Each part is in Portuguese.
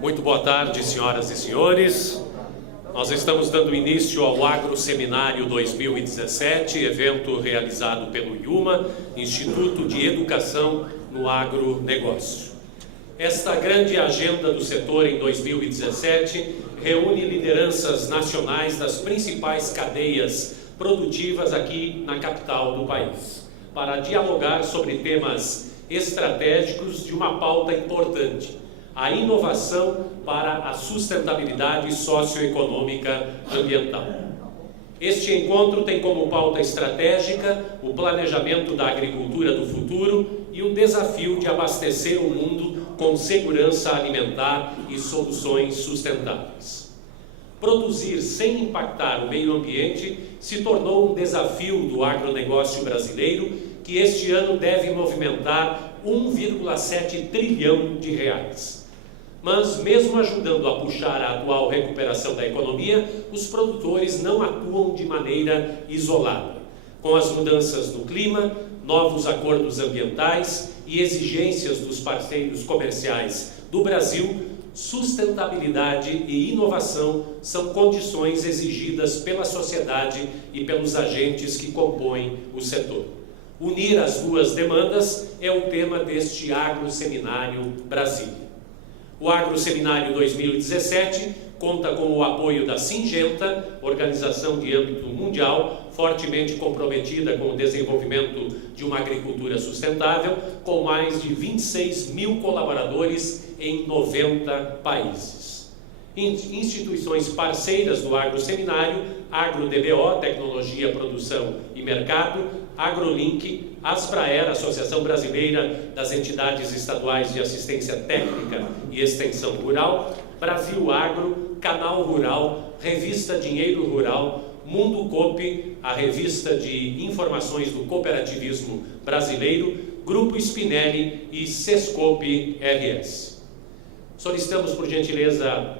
Muito boa tarde, senhoras e senhores. Nós estamos dando início ao Agro Seminário 2017, evento realizado pelo IUMA, Instituto de Educação no Agronegócio. Esta grande agenda do setor em 2017 reúne lideranças nacionais das principais cadeias produtivas aqui na capital do país, para dialogar sobre temas estratégicos de uma pauta importante: a inovação para a sustentabilidade socioeconômica ambiental. Este encontro tem como pauta estratégica o planejamento da agricultura do futuro e o desafio de abastecer o mundo com segurança alimentar e soluções sustentáveis. Produzir sem impactar o meio ambiente se tornou um desafio do agronegócio brasileiro, que este ano deve movimentar 1,7 trilhão de reais. Mas, mesmo ajudando a puxar a atual recuperação da economia, os produtores não atuam de maneira isolada. Com as mudanças no clima, novos acordos ambientais e exigências dos parceiros comerciais do Brasil, sustentabilidade e inovação são condições exigidas pela sociedade e pelos agentes que compõem o setor. Unir as duas demandas é o tema deste Agro Seminário Brasília. O Agro Seminário 2017 conta com o apoio da Syngenta, organização de âmbito mundial, fortemente comprometida com o desenvolvimento de uma agricultura sustentável, com mais de 26 mil colaboradores em 90 países. Instituições parceiras do Agro Seminário: AgroDBO, Tecnologia, Produção e Mercado; AgroLink, Aspraer, Associação Brasileira das Entidades Estaduais de Assistência Técnica e Extensão Rural; Brasil Agro, Canal Rural, Revista Dinheiro Rural, Mundo Coop, a revista de informações do cooperativismo brasileiro, Grupo Spinelli e Sescope RS. Solicitamos, por gentileza,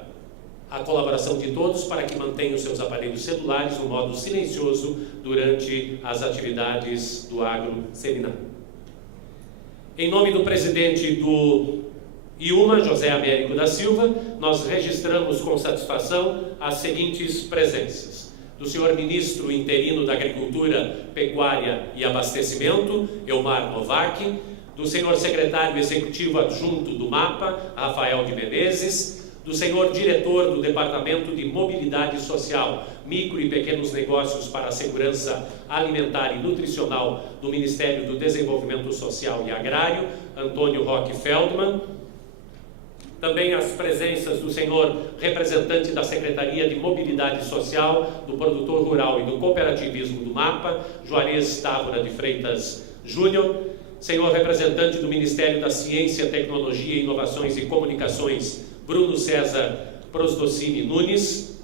a colaboração de todos para que mantenham os seus aparelhos celulares no modo silencioso durante as atividades do Agro Seminário. Em nome do presidente do IUMA, José Américo da Silva, nós registramos com satisfação as seguintes presenças: do senhor ministro interino da Agricultura, Pecuária e Abastecimento, Elmar Novak; do senhor secretário executivo adjunto do MAPA, Rafael de Menezes; do senhor diretor do Departamento de Mobilidade Social, Micro e Pequenos Negócios para a Segurança Alimentar e Nutricional do Ministério do Desenvolvimento Social e Agrário, Antônio Roque Feldman. Também as presenças do senhor representante da Secretaria de Mobilidade Social, do Produtor Rural e do Cooperativismo do MAPA, Juarez Távora de Freitas Júnior; senhor representante do Ministério da Ciência, Tecnologia, Inovações e Comunicações, Bruno César Prosdocini Nunes;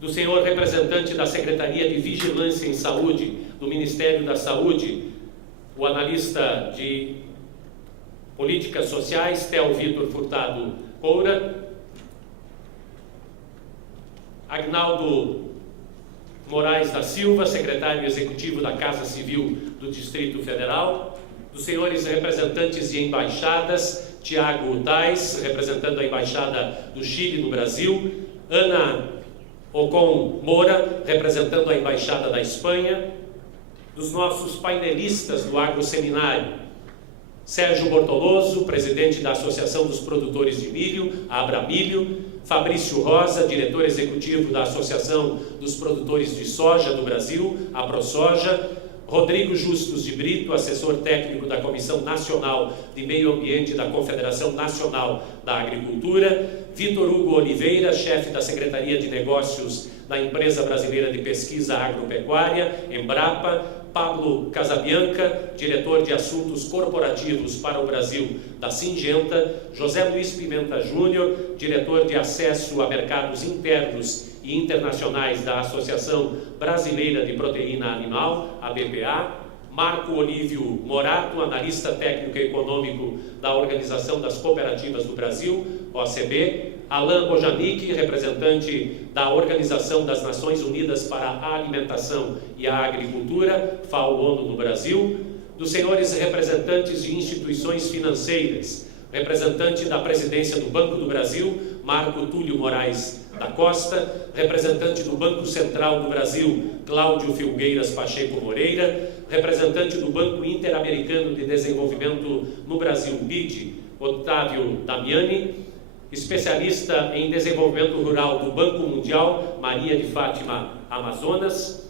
do senhor representante da Secretaria de Vigilância em Saúde, do Ministério da Saúde, o analista de Políticas Sociais, Theo Vitor Furtado Coura; Agnaldo Moraes da Silva, secretário executivo da Casa Civil do Distrito Federal; dos senhores representantes de embaixadas, Tiago Tais, representando a Embaixada do Chile no Brasil; Ana Ocon Moura, representando a Embaixada da Espanha; dos nossos painelistas do Agro Seminário: Sérgio Bortoloso, presidente da Associação dos Produtores de Milho, a Abramilho; Fabrício Rosa, diretor executivo da Associação dos Produtores de Soja do Brasil, a ProSoja; Rodrigo Justus de Brito, assessor técnico da Comissão Nacional de Meio Ambiente da Confederação Nacional da Agricultura; Vitor Hugo Oliveira, chefe da Secretaria de Negócios da Empresa Brasileira de Pesquisa Agropecuária, Embrapa; Pablo Casabianca, diretor de Assuntos Corporativos para o Brasil da Syngenta; José Luiz Pimenta Júnior, diretor de Acesso a Mercados Internos e Internacionais da Associação Brasileira de Proteína Animal, a BPA; Marco Olívio Morato, analista técnico e econômico da Organização das Cooperativas do Brasil, OCB; Alain Bojanic, representante da Organização das Nações Unidas para a Alimentação e a Agricultura, FAO-ONU no Brasil; dos senhores representantes de instituições financeiras, representante da presidência do Banco do Brasil, Marco Túlio Moraes da Costa, representante do Banco Central do Brasil, Cláudio Filgueiras Pacheco Moreira, representante do Banco Interamericano de Desenvolvimento no Brasil, BID, Otávio Damiani, especialista em desenvolvimento rural do Banco Mundial, Maria de Fátima Amazonas,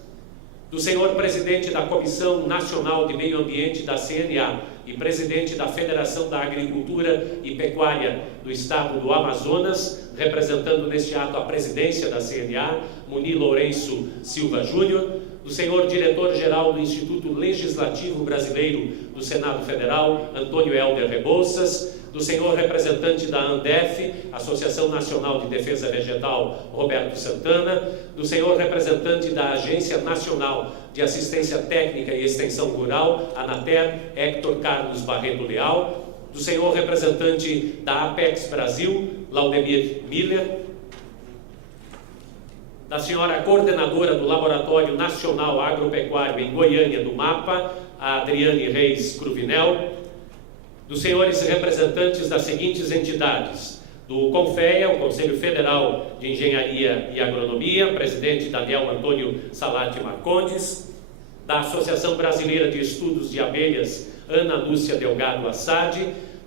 do senhor presidente da Comissão Nacional de Meio Ambiente da CNA e presidente da Federação da Agricultura e Pecuária do Estado do Amazonas, representando neste ato a presidência da CNA, Munir Lourenço Silva Júnior, do senhor diretor-geral do Instituto Legislativo Brasileiro do Senado Federal, Antônio Helder Rebouças, do senhor representante da ANDEF, Associação Nacional de Defesa Vegetal, Roberto Santana, do senhor representante da Agência Nacional de Assistência Técnica e Extensão Rural, ANATER, Héctor Carlos Barreto Leal, do senhor representante da Apex Brasil, Laudemir Miller, da senhora coordenadora do Laboratório Nacional Agropecuário em Goiânia, do MAPA, a Adriane Reis Cruvinel, dos senhores representantes das seguintes entidades: do CONFEA, o Conselho Federal de Engenharia e Agronomia, presidente Daniel Antônio Salati Marcondes, da Associação Brasileira de Estudos de Abelhas, Ana Lúcia Delgado Assad,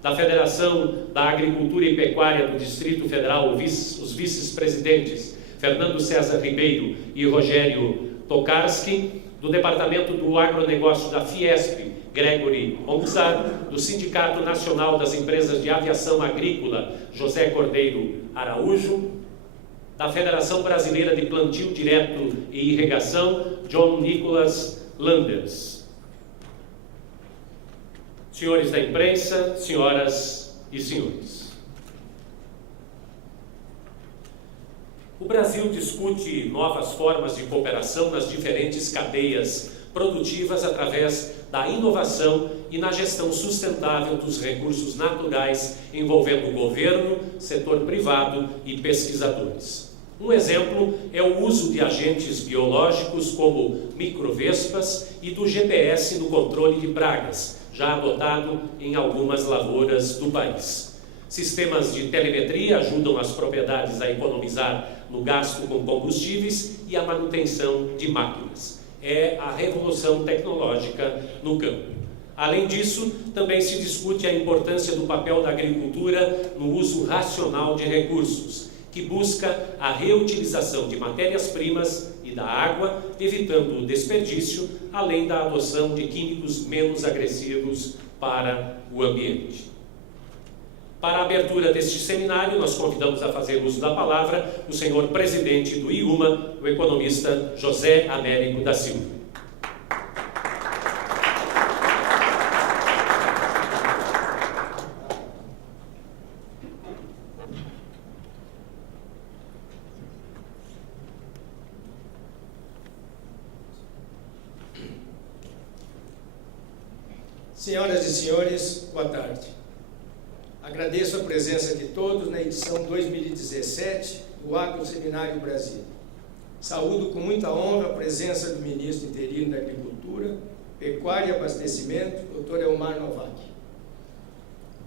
da Federação da Agricultura e Pecuária do Distrito Federal, os vice-presidentes Fernando César Ribeiro e Rogério Tokarski, do Departamento do Agronegócio da Fiesp, Gregory Onzar, do Sindicato Nacional das Empresas de Aviação Agrícola, José Cordeiro Araújo, da Federação Brasileira de Plantio Direto e Irrigação, John Nicholas Landers. Senhores da imprensa, senhoras e senhores, o Brasil discute novas formas de cooperação nas diferentes cadeias produtivas através da inovação e na gestão sustentável dos recursos naturais, envolvendo o governo, setor privado e pesquisadores. Um exemplo é o uso de agentes biológicos como microvespas e do GPS no controle de pragas, já adotado em algumas lavouras do país. Sistemas de telemetria ajudam as propriedades a economizar no gasto com combustíveis e a manutenção de máquinas. É a revolução tecnológica no campo. Além disso, também se discute a importância do papel da agricultura no uso racional de recursos, que busca a reutilização de matérias-primas e da água, evitando o desperdício, além da adoção de químicos menos agressivos para o ambiente. Para a abertura deste seminário, nós convidamos a fazer uso da palavra o senhor presidente do IUMA, o economista José Américo da Silva. Senhoras e senhores, boa tarde. Agradeço a presença de todos na edição 2017 do Agro Seminário Brasil. Saúdo com muita honra a presença do ministro interino da Agricultura, Pecuária e Abastecimento, Dr. Elmar Novak,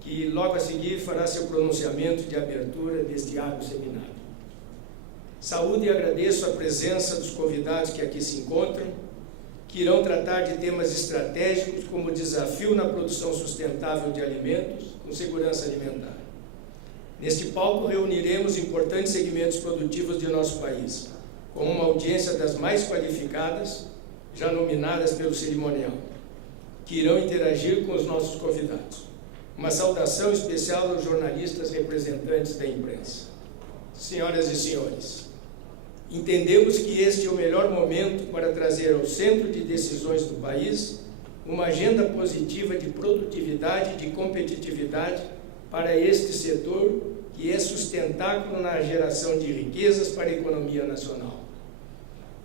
que logo a seguir fará seu pronunciamento de abertura deste Agro Seminário. Saúdo e agradeço a presença dos convidados que aqui se encontram, que irão tratar de temas estratégicos como o desafio na produção sustentável de alimentos com segurança alimentar. Neste palco reuniremos importantes segmentos produtivos de nosso país, com uma audiência das mais qualificadas, já nominadas pelo cerimonial, que irão interagir com os nossos convidados. Uma saudação especial aos jornalistas representantes da imprensa. Senhoras e senhores, entendemos que este é o melhor momento para trazer ao centro de decisões do país uma agenda positiva de produtividade e de competitividade para este setor que é sustentáculo na geração de riquezas para a economia nacional.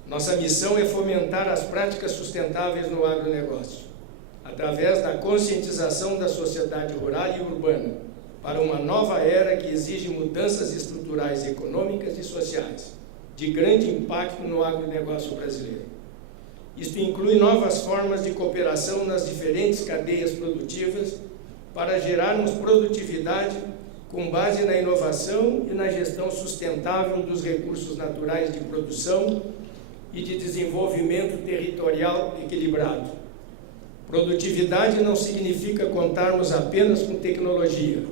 Nossa missão é fomentar as práticas sustentáveis no agronegócio, através da conscientização da sociedade rural e urbana, para uma nova era que exige mudanças estruturais econômicas e sociais, de grande impacto no agronegócio brasileiro. Isto inclui novas formas de cooperação nas diferentes cadeias produtivas para gerarmos produtividade com base na inovação e na gestão sustentável dos recursos naturais de produção e de desenvolvimento territorial equilibrado. Produtividade não significa contarmos apenas com tecnologia,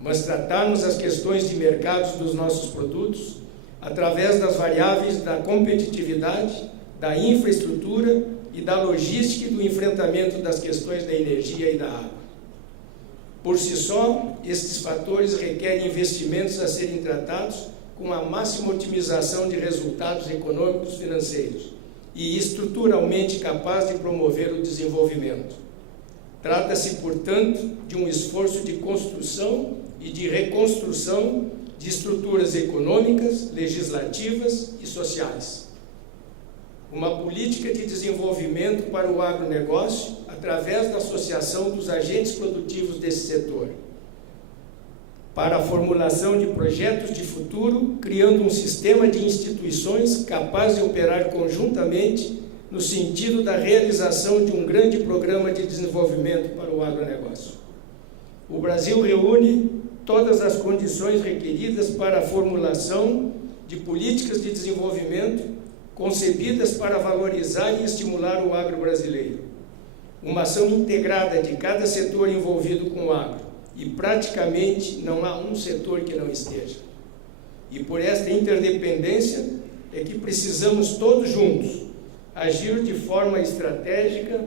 mas tratarmos as questões de mercados dos nossos produtos através das variáveis da competitividade, da infraestrutura e da logística e do enfrentamento das questões da energia e da água. Por si só, estes fatores requerem investimentos a serem tratados com a máxima otimização de resultados econômicos financeiros e estruturalmente capaz de promover o desenvolvimento. Trata-se, portanto, de um esforço de construção e de reconstrução de estruturas econômicas, legislativas e sociais. Uma política de desenvolvimento para o agronegócio através da associação dos agentes produtivos desse setor, para a formulação de projetos de futuro, criando um sistema de instituições capaz de operar conjuntamente no sentido da realização de um grande programa de desenvolvimento para o agronegócio. O Brasil reúne todas as condições requeridas para a formulação de políticas de desenvolvimento concebidas para valorizar e estimular o agro brasileiro. Uma ação integrada de cada setor envolvido com o agro, e praticamente não há um setor que não esteja. E por esta interdependência é que precisamos todos juntos agir de forma estratégica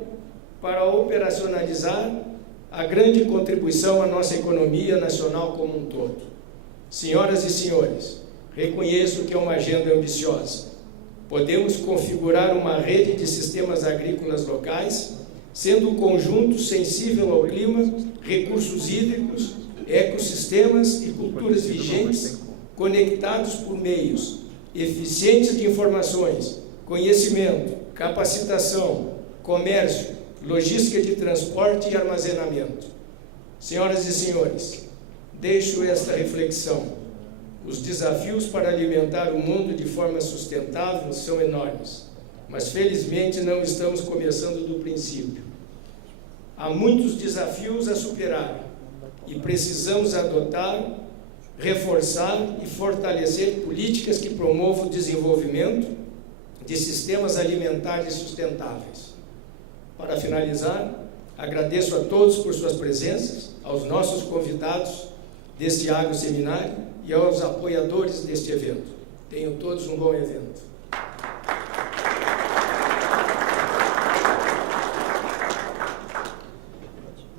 para operacionalizar a grande contribuição à nossa economia nacional como um todo. Senhoras e senhores, reconheço que é uma agenda ambiciosa. Podemos configurar uma rede de sistemas agrícolas locais, sendo um conjunto sensível ao clima, recursos hídricos, ecossistemas e culturas vigentes, conectados por meios eficientes de informações, conhecimento, capacitação, comércio, logística de transporte e armazenamento. Senhoras e senhores, deixo esta reflexão. Os desafios para alimentar o mundo de forma sustentável são enormes, mas felizmente não estamos começando do princípio. Há muitos desafios a superar e precisamos adotar, reforçar e fortalecer políticas que promovam o desenvolvimento de sistemas alimentares sustentáveis. Para finalizar, agradeço a todos por suas presenças, aos nossos convidados deste agroseminário e aos apoiadores deste evento. Tenham todos um bom evento.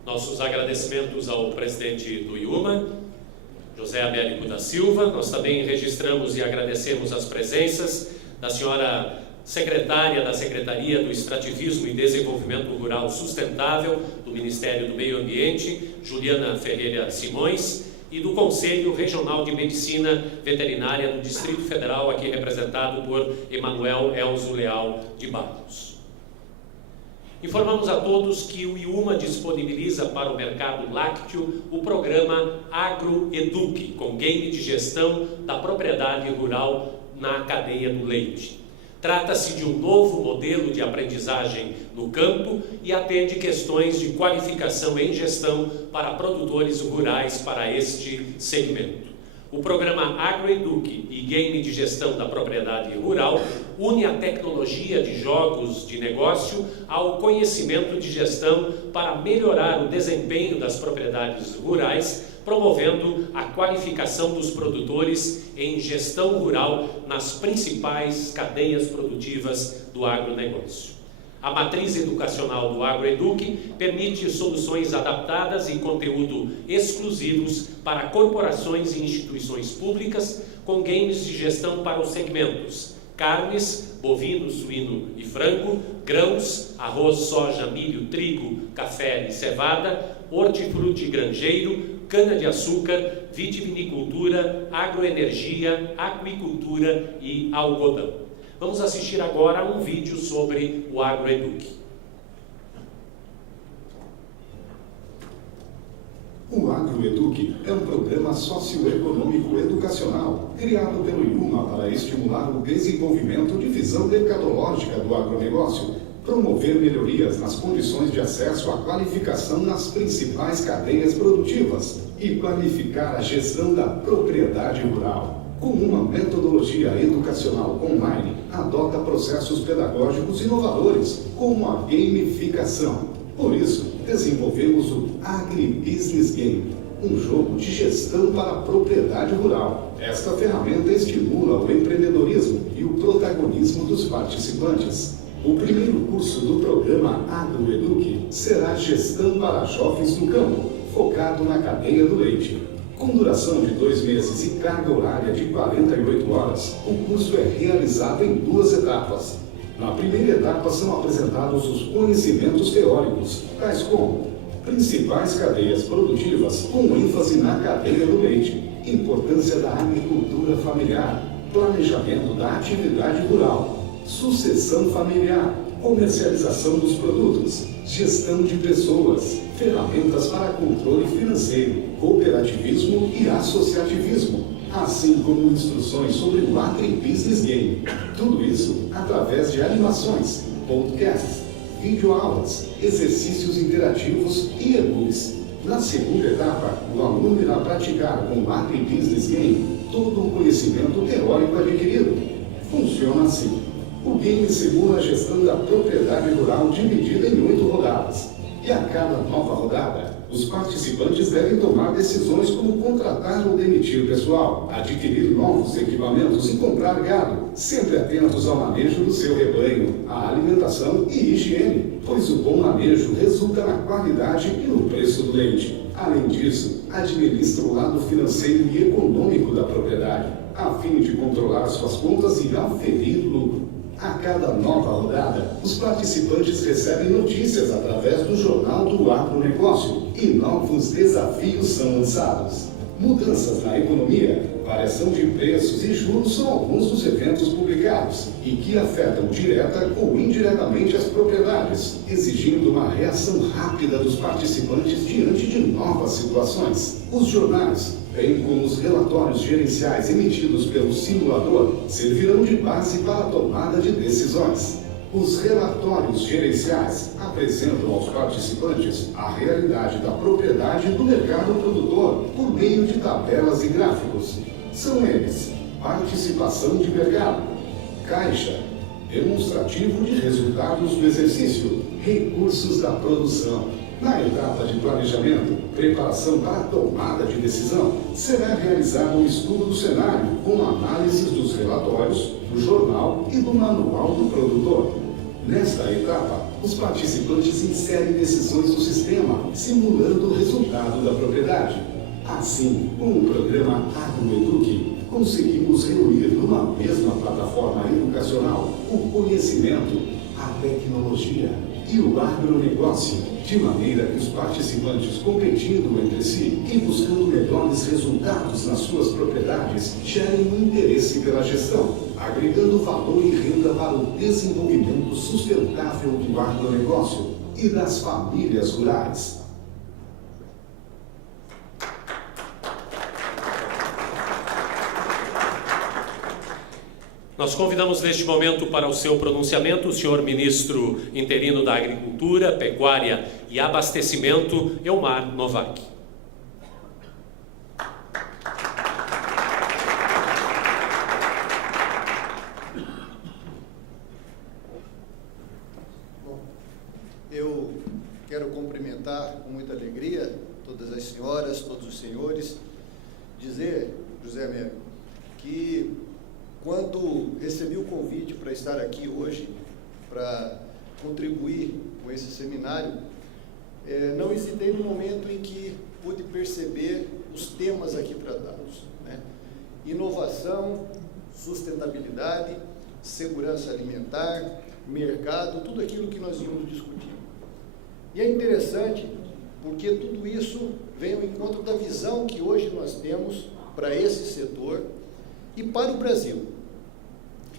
Nossos agradecimentos ao presidente do IUMA, José Américo da Silva. Nós também registramos e agradecemos as presenças da senhora secretária da Secretaria do Extrativismo e Desenvolvimento Rural Sustentável do Ministério do Meio Ambiente, Juliana Ferreira Simões, e do Conselho Regional de Medicina Veterinária do Distrito Federal, aqui representado por Emanuel Elzo Leal de Barros. Informamos a todos que o IUMA disponibiliza para o mercado lácteo o programa AgroEduc, com game de gestão da propriedade rural na cadeia do leite. Trata-se de um novo modelo de aprendizagem no campo e atende questões de qualificação em gestão para produtores rurais para este segmento. O programa AgroEduc e Game de Gestão da Propriedade Rural une a tecnologia de jogos de negócio ao conhecimento de gestão para melhorar o desempenho das propriedades rurais, promovendo a qualificação dos produtores em gestão rural nas principais cadeias produtivas do agronegócio. A matriz educacional do AgroEduc permite soluções adaptadas e conteúdo exclusivos para corporações e instituições públicas, com games de gestão para os segmentos carnes, bovino, suíno e frango, grãos, arroz, soja, milho, trigo, café e cevada, hortifruti granjeiro, cana-de-açúcar, vitivinicultura, agroenergia, aquicultura e algodão. Vamos assistir agora a um vídeo sobre o AgroEduc. O AgroEduc é um programa socioeconômico educacional criado pelo IUMA para estimular o desenvolvimento de visão mercadológica do agronegócio, promover melhorias nas condições de acesso à qualificação nas principais cadeias produtivas e qualificar a gestão da propriedade rural. Com uma metodologia educacional online, adota processos pedagógicos inovadores, como a gamificação. Por isso, desenvolvemos o Agribusiness Game, um jogo de gestão para a propriedade rural. Esta ferramenta estimula o empreendedorismo e o protagonismo dos participantes. O primeiro curso do programa AgroEduque será Gestão para Jovens no Campo, focado na cadeia do leite. Com duração de 2 meses e carga horária de 48 horas, o curso é realizado em 2 etapas. Na primeira etapa são apresentados os conhecimentos teóricos, tais como principais cadeias produtivas com ênfase na cadeia do leite, importância da agricultura familiar, planejamento da atividade rural, sucessão familiar, comercialização dos produtos, gestão de pessoas, ferramentas para controle financeiro, cooperativismo e associativismo, assim como instruções sobre o Agribusiness Game. Tudo isso através de animações, podcasts, videoaulas, exercícios interativos e e-books. Na segunda etapa, o aluno irá praticar com o Agribusiness Game todo o conhecimento teórico adquirido. Funciona assim. O game simula a gestão da propriedade rural dividida em 8 rodadas. E a cada nova rodada, os participantes devem tomar decisões como contratar ou demitir pessoal, adquirir novos equipamentos e comprar gado, sempre atentos ao manejo do seu rebanho, à alimentação e higiene, pois o bom manejo resulta na qualidade e no preço do leite. Além disso, administra o lado financeiro e econômico da propriedade, a fim de controlar suas contas e aferir lucro. A cada nova rodada, os participantes recebem notícias através do Jornal do Agronegócio e novos desafios são lançados. Mudanças na economia, variação de preços e juros são alguns dos eventos publicados e que afetam direta ou indiretamente as propriedades, exigindo uma reação rápida dos participantes diante de novas situações. Os jornais, bem como os relatórios gerenciais emitidos pelo simulador, servirão de base para a tomada de decisões. Os relatórios gerenciais apresentam aos participantes a realidade da propriedade do mercado produtor por meio de tabelas e gráficos. São eles: participação de mercado, caixa, demonstrativo de resultados do exercício, recursos da produção. Na etapa de planejamento, preparação para a tomada de decisão, será realizado um estudo do cenário com análises dos relatórios, do jornal e do manual do produtor. Nesta etapa, os participantes inserem decisões do sistema, simulando o resultado da propriedade. Assim, com o programa AgroEduque, conseguimos reunir numa mesma plataforma educacional o conhecimento, a tecnologia e o agronegócio, de maneira que os participantes, competindo entre si e buscando melhores resultados nas suas propriedades, gerem um interesse pela gestão, agregando valor e renda para o desenvolvimento sustentável do agronegócio e das famílias rurais. Nós convidamos neste momento para o seu pronunciamento o senhor ministro interino da Agricultura, Pecuária e Abastecimento, Elmar Novak. Bom, eu quero cumprimentar com muita alegria todas as senhoras, todos os senhores, dizer, José Américo, que quando recebi o convite para estar aqui hoje, para contribuir com esse seminário, não hesitei no momento em que pude perceber os temas aqui tratados, né? Inovação, sustentabilidade, segurança alimentar, mercado, tudo aquilo que nós íamos discutir. E é interessante porque tudo isso vem ao encontro da visão que hoje nós temos para esse setor e para o Brasil.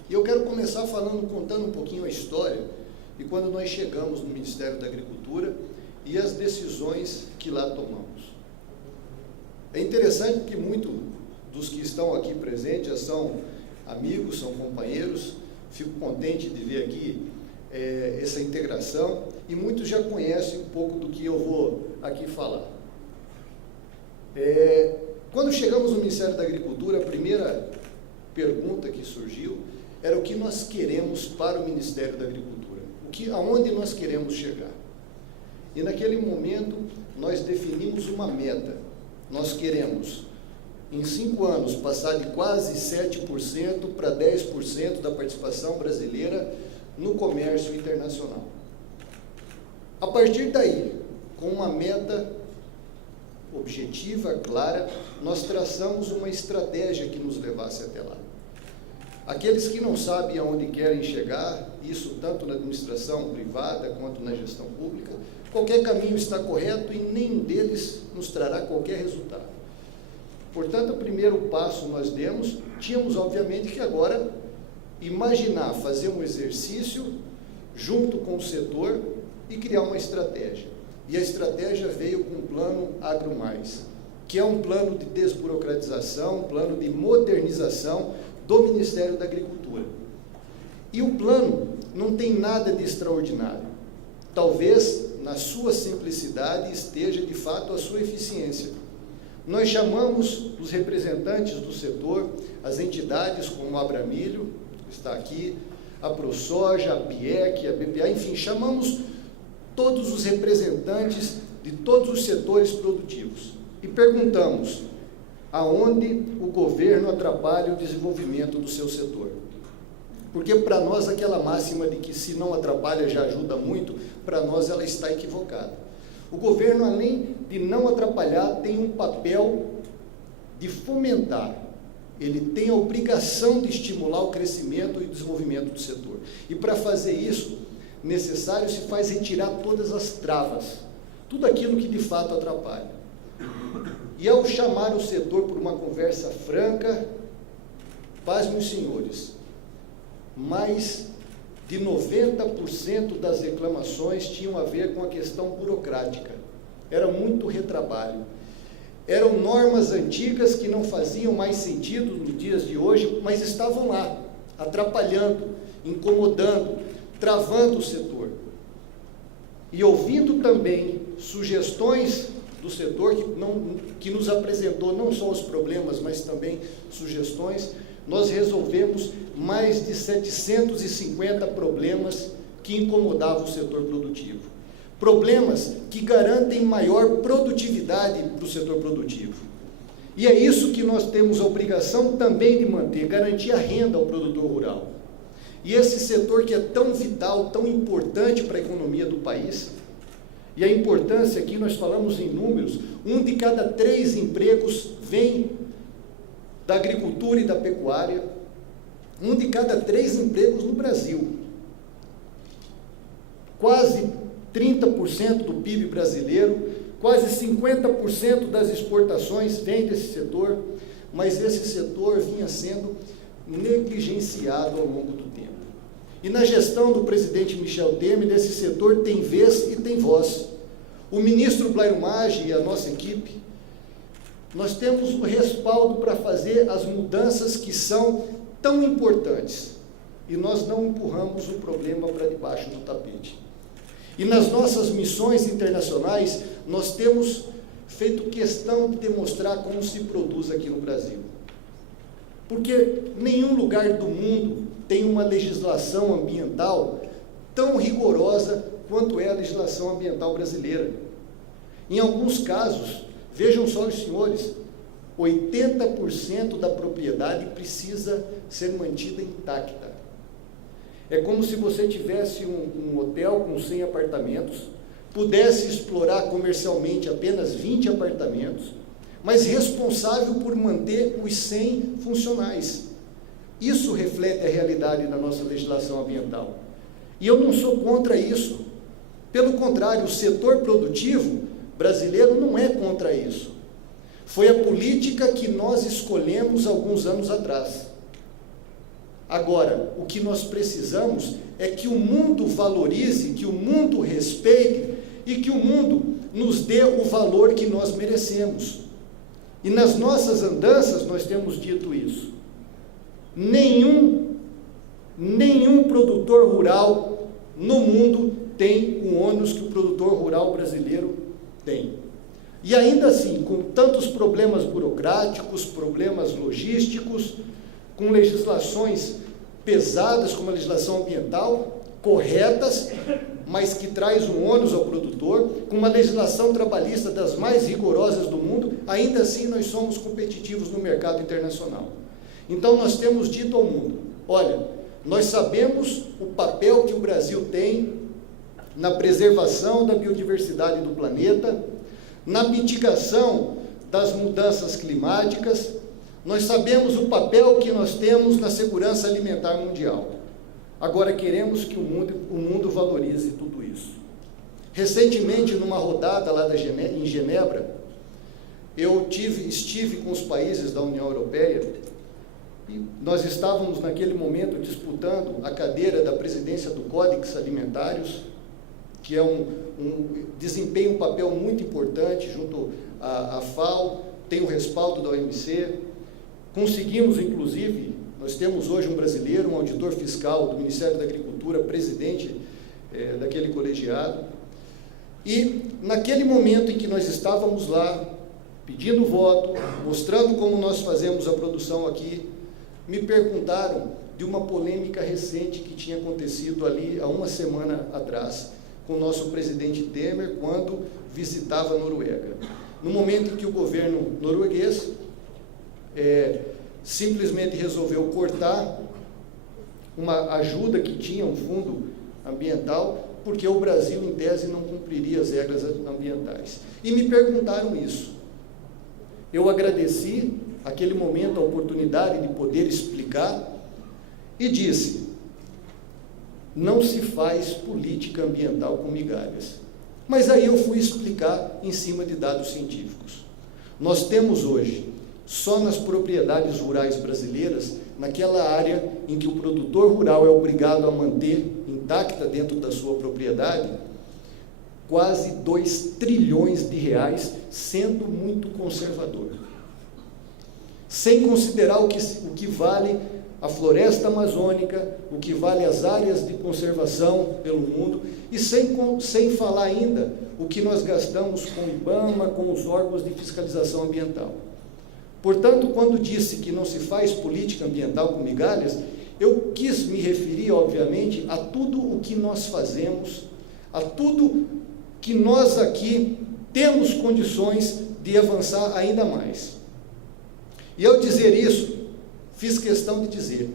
E eu quero começar contando um pouquinho a história de quando nós chegamos no Ministério da Agricultura e as decisões que lá tomamos. É interessante que muitos dos que estão aqui presentes já são amigos, são companheiros. Fico contente de ver aqui essa integração, e muitos já conhecem um pouco do que eu vou aqui falar. Quando chegamos no Ministério da Agricultura, a primeira pergunta que surgiu era o que nós queremos para o Ministério da Agricultura, aonde nós queremos chegar. E naquele momento nós definimos uma meta. Nós queremos, em 5 anos, passar de quase 7% para 10% da participação brasileira no comércio internacional. A partir daí, com uma meta objetiva, clara, nós traçamos uma estratégia que nos levasse até lá. Aqueles que não sabem aonde querem chegar, isso tanto na administração privada quanto na gestão pública, qualquer caminho está correto e nenhum deles nos trará qualquer resultado. Portanto, o primeiro passo nós demos, tínhamos obviamente que agora imaginar, fazer um exercício junto com o setor e criar uma estratégia. E a estratégia veio com o Plano Agro+, que é um plano de desburocratização, um plano de modernização do Ministério da Agricultura. E o plano não tem nada de extraordinário. Talvez, na sua simplicidade, esteja de fato a sua eficiência. Nós chamamos os representantes do setor, as entidades como a Abramilho, que está aqui, a ProSoja, a BIEC, a BPA, enfim, chamamos todos os representantes de todos os setores produtivos e perguntamos aonde o governo atrapalha o desenvolvimento do seu setor. Porque para nós aquela máxima de que se não atrapalha já ajuda muito, para nós ela está equivocada. O governo, além de não atrapalhar, tem um papel de fomentar. Ele tem a obrigação de estimular o crescimento e o desenvolvimento do setor. E para fazer isso, necessário se faz retirar todas as travas, tudo aquilo que de fato atrapalha. E ao chamar o setor por uma conversa franca, pasmem os senhores, mais de 90% das reclamações tinham a ver com a questão burocrática. Era muito retrabalho. Eram normas antigas que não faziam mais sentido nos dias de hoje, mas estavam lá, atrapalhando, incomodando, travando o setor. E ouvindo também sugestões do setor que nos apresentou não só os problemas, mas também sugestões, nós resolvemos mais de 750 problemas que incomodavam o setor produtivo. Problemas que garantem maior produtividade para o setor produtivo. E é isso que nós temos a obrigação também de manter, garantir a renda ao produtor rural. E esse setor que é tão vital, tão importante para a economia do país, e a importância aqui nós falamos em números, 1 de cada 3 empregos vem da agricultura e da pecuária, 1 de cada 3 empregos no Brasil. Quase 30% do PIB brasileiro, quase 50% das exportações vem desse setor, mas esse setor vinha sendo negligenciado ao longo do tempo. E na gestão do presidente Michel Temer, esse setor tem vez e tem voz. O ministro Blairo Maggi e a nossa equipe, nós temos o respaldo para fazer as mudanças que são tão importantes. E nós não empurramos o problema para debaixo do tapete. E nas nossas missões internacionais, nós temos feito questão de demonstrar como se produz aqui no Brasil. Porque nenhum lugar do mundo tem uma legislação ambiental tão rigorosa quanto é a legislação ambiental brasileira. Em alguns casos, vejam só os senhores, 80% da propriedade precisa ser mantida intacta. É como se você tivesse um hotel com 100 apartamentos, pudesse explorar comercialmente apenas 20 apartamentos, mas responsável por manter os 100 funcionais. Isso reflete a realidade da nossa legislação ambiental. E eu não sou contra isso. Pelo contrário, o setor produtivo brasileiro não é contra isso. Foi a política que nós escolhemos alguns anos atrás. Agora, o que nós precisamos é que o mundo valorize, que o mundo respeite e que o mundo nos dê o valor que nós merecemos. E nas nossas andanças nós temos dito isso. Nenhum produtor rural no mundo tem o ônus que o produtor rural brasileiro tem. E ainda assim, com tantos problemas burocráticos, problemas logísticos, com legislações pesadas, como a legislação ambiental, corretas, mas que traz um ônus ao produtor, com uma legislação trabalhista das mais rigorosas do mundo, ainda assim nós somos competitivos no mercado internacional. Então nós temos dito ao mundo, olha, nós sabemos o papel que o Brasil tem na preservação da biodiversidade do planeta, na mitigação das mudanças climáticas, nós sabemos o papel que nós temos na segurança alimentar mundial. Agora queremos que o mundo valorize tudo isso. Recentemente, numa rodada lá em Genebra, eu estive com os países da União Europeia e nós estávamos naquele momento disputando a cadeira da presidência do Codex Alimentários, que desempenha um papel muito importante junto à FAO, tem o respaldo da OMC. Conseguimos, inclusive, nós temos hoje um brasileiro, um auditor fiscal do Ministério da Agricultura, presidente daquele colegiado. E naquele momento em que nós estávamos lá, pedindo voto, mostrando como nós fazemos a produção aqui, me perguntaram de uma polêmica recente que tinha acontecido ali há uma semana atrás, com o nosso presidente Temer, quando visitava a Noruega. No momento em que o governo norueguês simplesmente resolveu cortar uma ajuda que tinha, um fundo ambiental, porque o Brasil, em tese, não cumpriria as regras ambientais. E me perguntaram isso. Eu agradeci, naquele momento, a oportunidade de poder explicar, e disse, não se faz política ambiental com migalhas. Mas aí eu fui explicar em cima de dados científicos. Nós temos hoje, só nas propriedades rurais brasileiras, naquela área em que o produtor rural é obrigado a manter intacta dentro da sua propriedade, quase 2 trilhões de reais, sendo muito conservador. Sem considerar o que vale a floresta amazônica, o que vale as áreas de conservação pelo mundo, e sem falar ainda o que nós gastamos com o IBAMA, com os órgãos de fiscalização ambiental. Portanto, quando disse que não se faz política ambiental com migalhas, eu quis me referir, obviamente, a tudo o que nós fazemos, a tudo que nós aqui temos condições de avançar ainda mais. E ao dizer isso, fiz questão de dizer,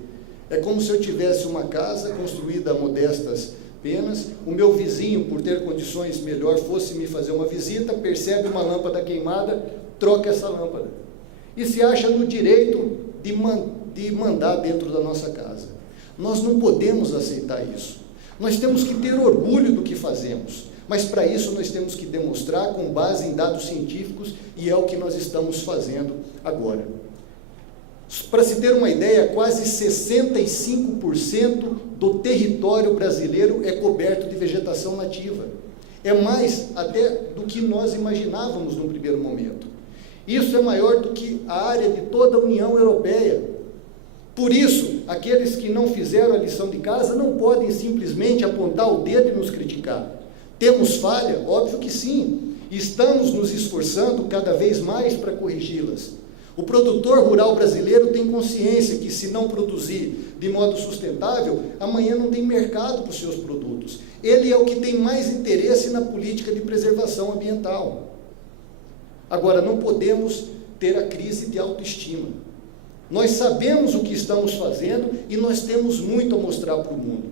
é como se eu tivesse uma casa construída a modestas penas, o meu vizinho, por ter condições melhor, fosse me fazer uma visita, percebe uma lâmpada queimada, troca essa lâmpada. E se acha no direito de mandar dentro da nossa casa. Nós não podemos aceitar isso. Nós temos que ter orgulho do que fazemos, mas para isso nós temos que demonstrar com base em dados científicos, e é o que nós estamos fazendo agora. Para se ter uma ideia, quase 65% do território brasileiro é coberto de vegetação nativa. É mais até do que nós imaginávamos no primeiro momento. Isso é maior do que a área de toda a União Europeia. Por isso, aqueles que não fizeram a lição de casa não podem simplesmente apontar o dedo e nos criticar. Temos falha? Óbvio que sim. Estamos nos esforçando cada vez mais para corrigi-las. O produtor rural brasileiro tem consciência que, se não produzir de modo sustentável, amanhã não tem mercado para os seus produtos. Ele é o que tem mais interesse na política de preservação ambiental. Agora, não podemos ter a crise de autoestima. Nós sabemos o que estamos fazendo e nós temos muito a mostrar para o mundo.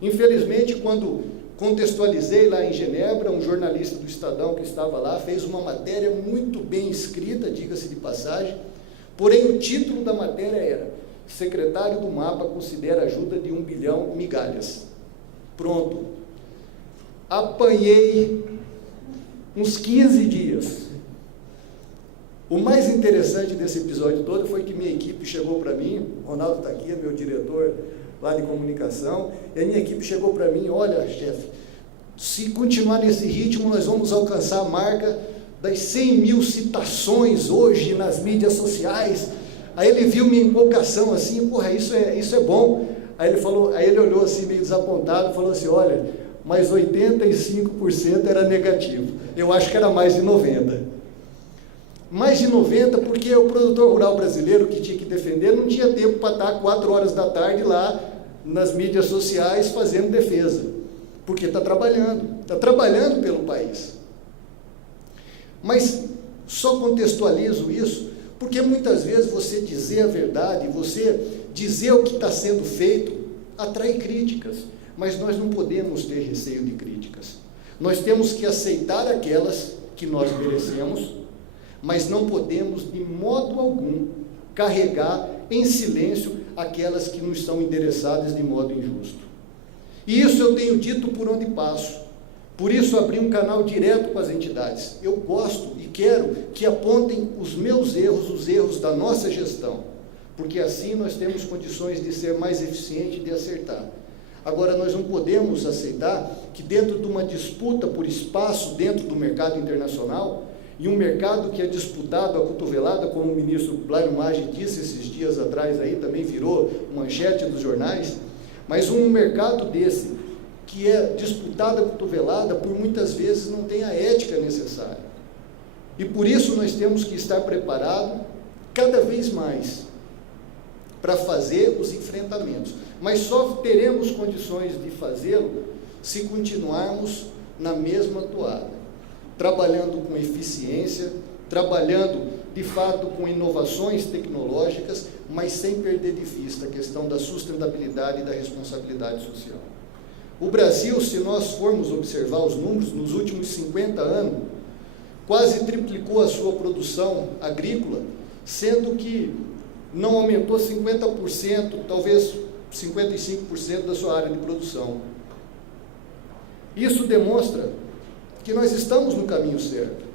Infelizmente, quando contextualizei lá em Genebra, um jornalista do Estadão que estava lá fez uma matéria muito bem escrita, diga-se de passagem, porém o título da matéria era: secretário do MAPA considera ajuda de 1 bilhão migalhas. Pronto. Apanhei uns 15 dias. O mais interessante desse episódio todo foi que minha equipe chegou para mim, o Ronaldo está aqui, meu diretor lá de comunicação, e a minha equipe chegou para mim: olha, chefe, se continuar nesse ritmo, nós vamos alcançar a marca das 100 mil citações hoje nas mídias sociais. Aí ele viu minha empolgação assim: porra, isso é bom. Aí ele olhou assim meio desapontado e falou assim, olha, mas 85% era negativo. Eu acho que era mais de 90%. Mais de 90% porque o produtor rural brasileiro que tinha que defender não tinha tempo para estar 4 horas da tarde lá nas mídias sociais fazendo defesa. Porque está trabalhando pelo país. Mas só contextualizo isso porque muitas vezes você dizer a verdade, você dizer o que está sendo feito, atrai críticas. Mas nós não podemos ter receio de críticas. Nós temos que aceitar aquelas que nós merecemos, mas não podemos, de modo algum, carregar em silêncio aquelas que nos são endereçadas de modo injusto. E isso eu tenho dito por onde passo. Por isso abri um canal direto com as entidades. Eu gosto e quero que apontem os meus erros, os erros da nossa gestão, porque assim nós temos condições de ser mais eficiente e de acertar. Agora, nós não podemos aceitar que dentro de uma disputa por espaço dentro do mercado internacional, e um mercado que é disputado a cotovelada, como o ministro Blairo Maggi disse esses dias atrás, aí também virou manchete dos jornais, mas um mercado desse, que é disputado a cotovelada, por muitas vezes não tem a ética necessária. E por isso nós temos que estar preparados cada vez mais para fazer os enfrentamentos. Mas só teremos condições de fazê-lo se continuarmos na mesma toada, trabalhando com eficiência, trabalhando de fato com inovações tecnológicas, mas sem perder de vista a questão da sustentabilidade e da responsabilidade social. O Brasil, se nós formos observar os números, nos últimos 50 anos, quase triplicou a sua produção agrícola, sendo que não aumentou 50%, talvez 55% da sua área de produção. Isso demonstra que nós estamos no caminho certo.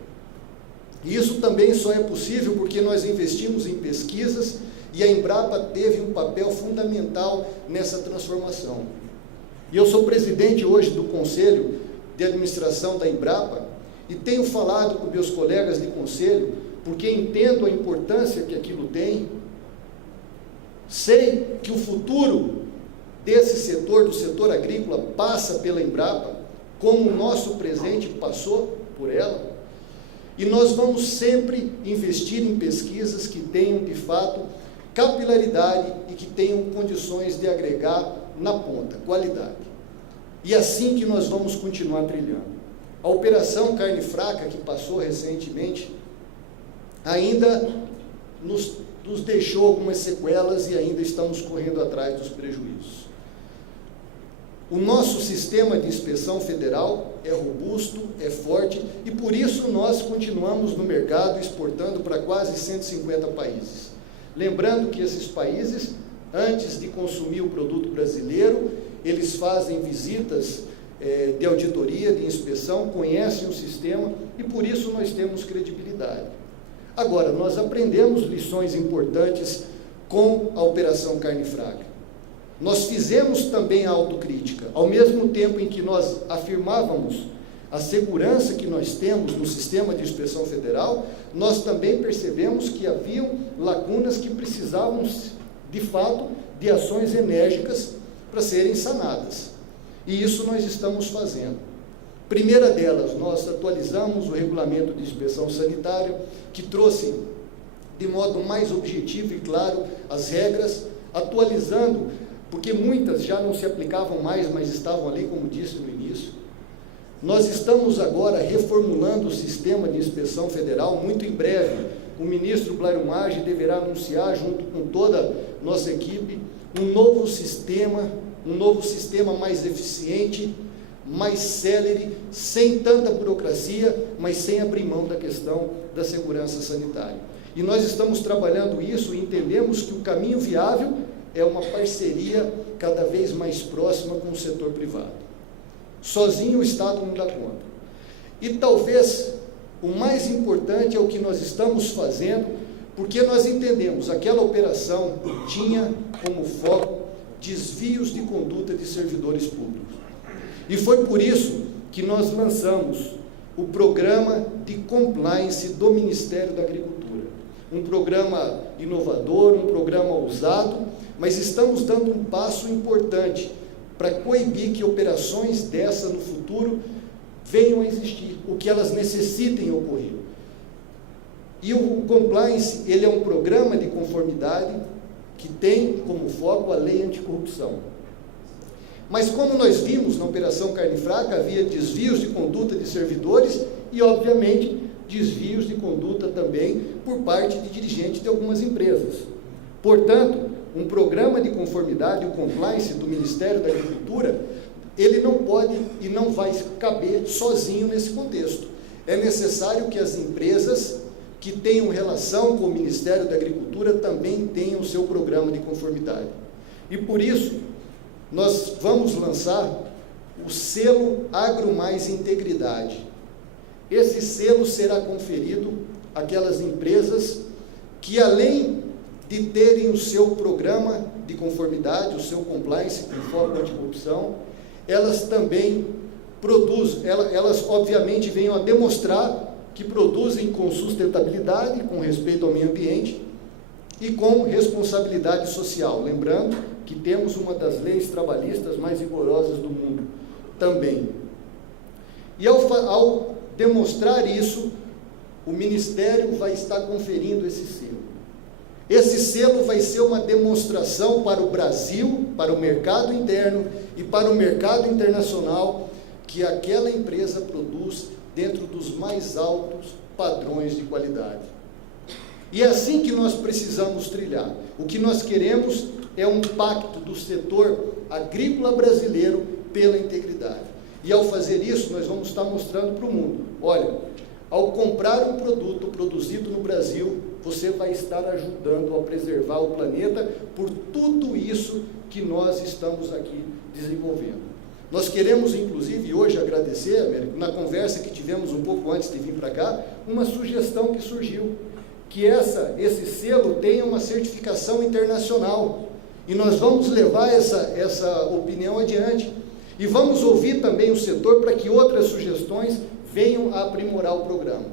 E isso também só é possível porque nós investimos em pesquisas e a Embrapa teve um papel fundamental nessa transformação. E eu sou presidente hoje do Conselho de Administração da Embrapa e tenho falado com meus colegas de conselho porque entendo a importância que aquilo tem. Sei que o futuro desse setor, do setor agrícola, passa pela Embrapa, como o nosso presente passou por ela, e nós vamos sempre investir em pesquisas que tenham, de fato, capilaridade e que tenham condições de agregar na ponta, qualidade. E assim que nós vamos continuar trilhando. A Operação Carne Fraca, que passou recentemente, ainda nos deixou algumas sequelas e ainda estamos correndo atrás dos prejuízos. O nosso sistema de inspeção federal é robusto, é forte e por isso nós continuamos no mercado exportando para quase 150 países. Lembrando que esses países, antes de consumir o produto brasileiro, eles fazem visitas de auditoria, de inspeção, conhecem o sistema e por isso nós temos credibilidade. Agora, nós aprendemos lições importantes com a Operação Carne Fraca. Nós fizemos também a autocrítica, ao mesmo tempo em que nós afirmávamos a segurança que nós temos no sistema de inspeção federal, nós também percebemos que haviam lacunas que precisavam, de fato, de ações enérgicas para serem sanadas. E isso nós estamos fazendo. Primeira delas, nós atualizamos o regulamento de inspeção sanitária, que trouxe de modo mais objetivo e claro as regras, atualizando, porque muitas já não se aplicavam mais, mas estavam ali, como disse no início. Nós estamos agora reformulando o sistema de inspeção federal, muito em breve. O ministro Blairo Maggi deverá anunciar, junto com toda a nossa equipe, um novo sistema mais eficiente, mais célere, sem tanta burocracia, mas sem abrir mão da questão da segurança sanitária. E nós estamos trabalhando isso e entendemos que o caminho viável é uma parceria cada vez mais próxima com o setor privado. Sozinho o Estado não dá conta. E talvez o mais importante é o que nós estamos fazendo, porque nós entendemos que aquela operação tinha como foco desvios de conduta de servidores públicos. E foi por isso que nós lançamos o programa de compliance do Ministério da Agricultura. Um programa inovador, um programa ousado, mas estamos dando um passo importante para coibir que operações dessa no futuro venham a existir, o que elas necessitem ocorrer. E o compliance, ele é um programa de conformidade que tem como foco a lei anticorrupção. Mas como nós vimos na Operação Carne Fraca, havia desvios de conduta de servidores e, obviamente, desvios de conduta também por parte de dirigentes de algumas empresas. Portanto, um programa de conformidade, o compliance do Ministério da Agricultura, ele não pode e não vai caber sozinho nesse contexto. É necessário que as empresas que tenham relação com o Ministério da Agricultura também tenham o seu programa de conformidade. E por isso, nós vamos lançar o selo Agro Mais Integridade. Esse selo será conferido àquelas empresas que, além de terem o seu programa de conformidade, o seu compliance com foco anticorrupção, elas também produzem, elas obviamente venham a demonstrar que produzem com sustentabilidade, com respeito ao meio ambiente e com responsabilidade social. Lembrando que temos uma das leis trabalhistas mais rigorosas do mundo também. E ao demonstrar isso, o Ministério vai estar conferindo esse selo. Esse selo vai ser uma demonstração para o Brasil, para o mercado interno e para o mercado internacional, que aquela empresa produz dentro dos mais altos padrões de qualidade. E é assim que nós precisamos trilhar. O que nós queremos é um pacto do setor agrícola brasileiro pela integridade. E ao fazer isso, nós vamos estar mostrando para o mundo, olha, ao comprar um produto produzido no Brasil, você vai estar ajudando a preservar o planeta por tudo isso que nós estamos aqui desenvolvendo. Nós queremos, inclusive, hoje agradecer, Américo, na conversa que tivemos um pouco antes de vir para cá, uma sugestão que surgiu, que esse selo tenha uma certificação internacional. E nós vamos levar essa opinião adiante. E vamos ouvir também o setor para que outras sugestões venham a aprimorar o programa.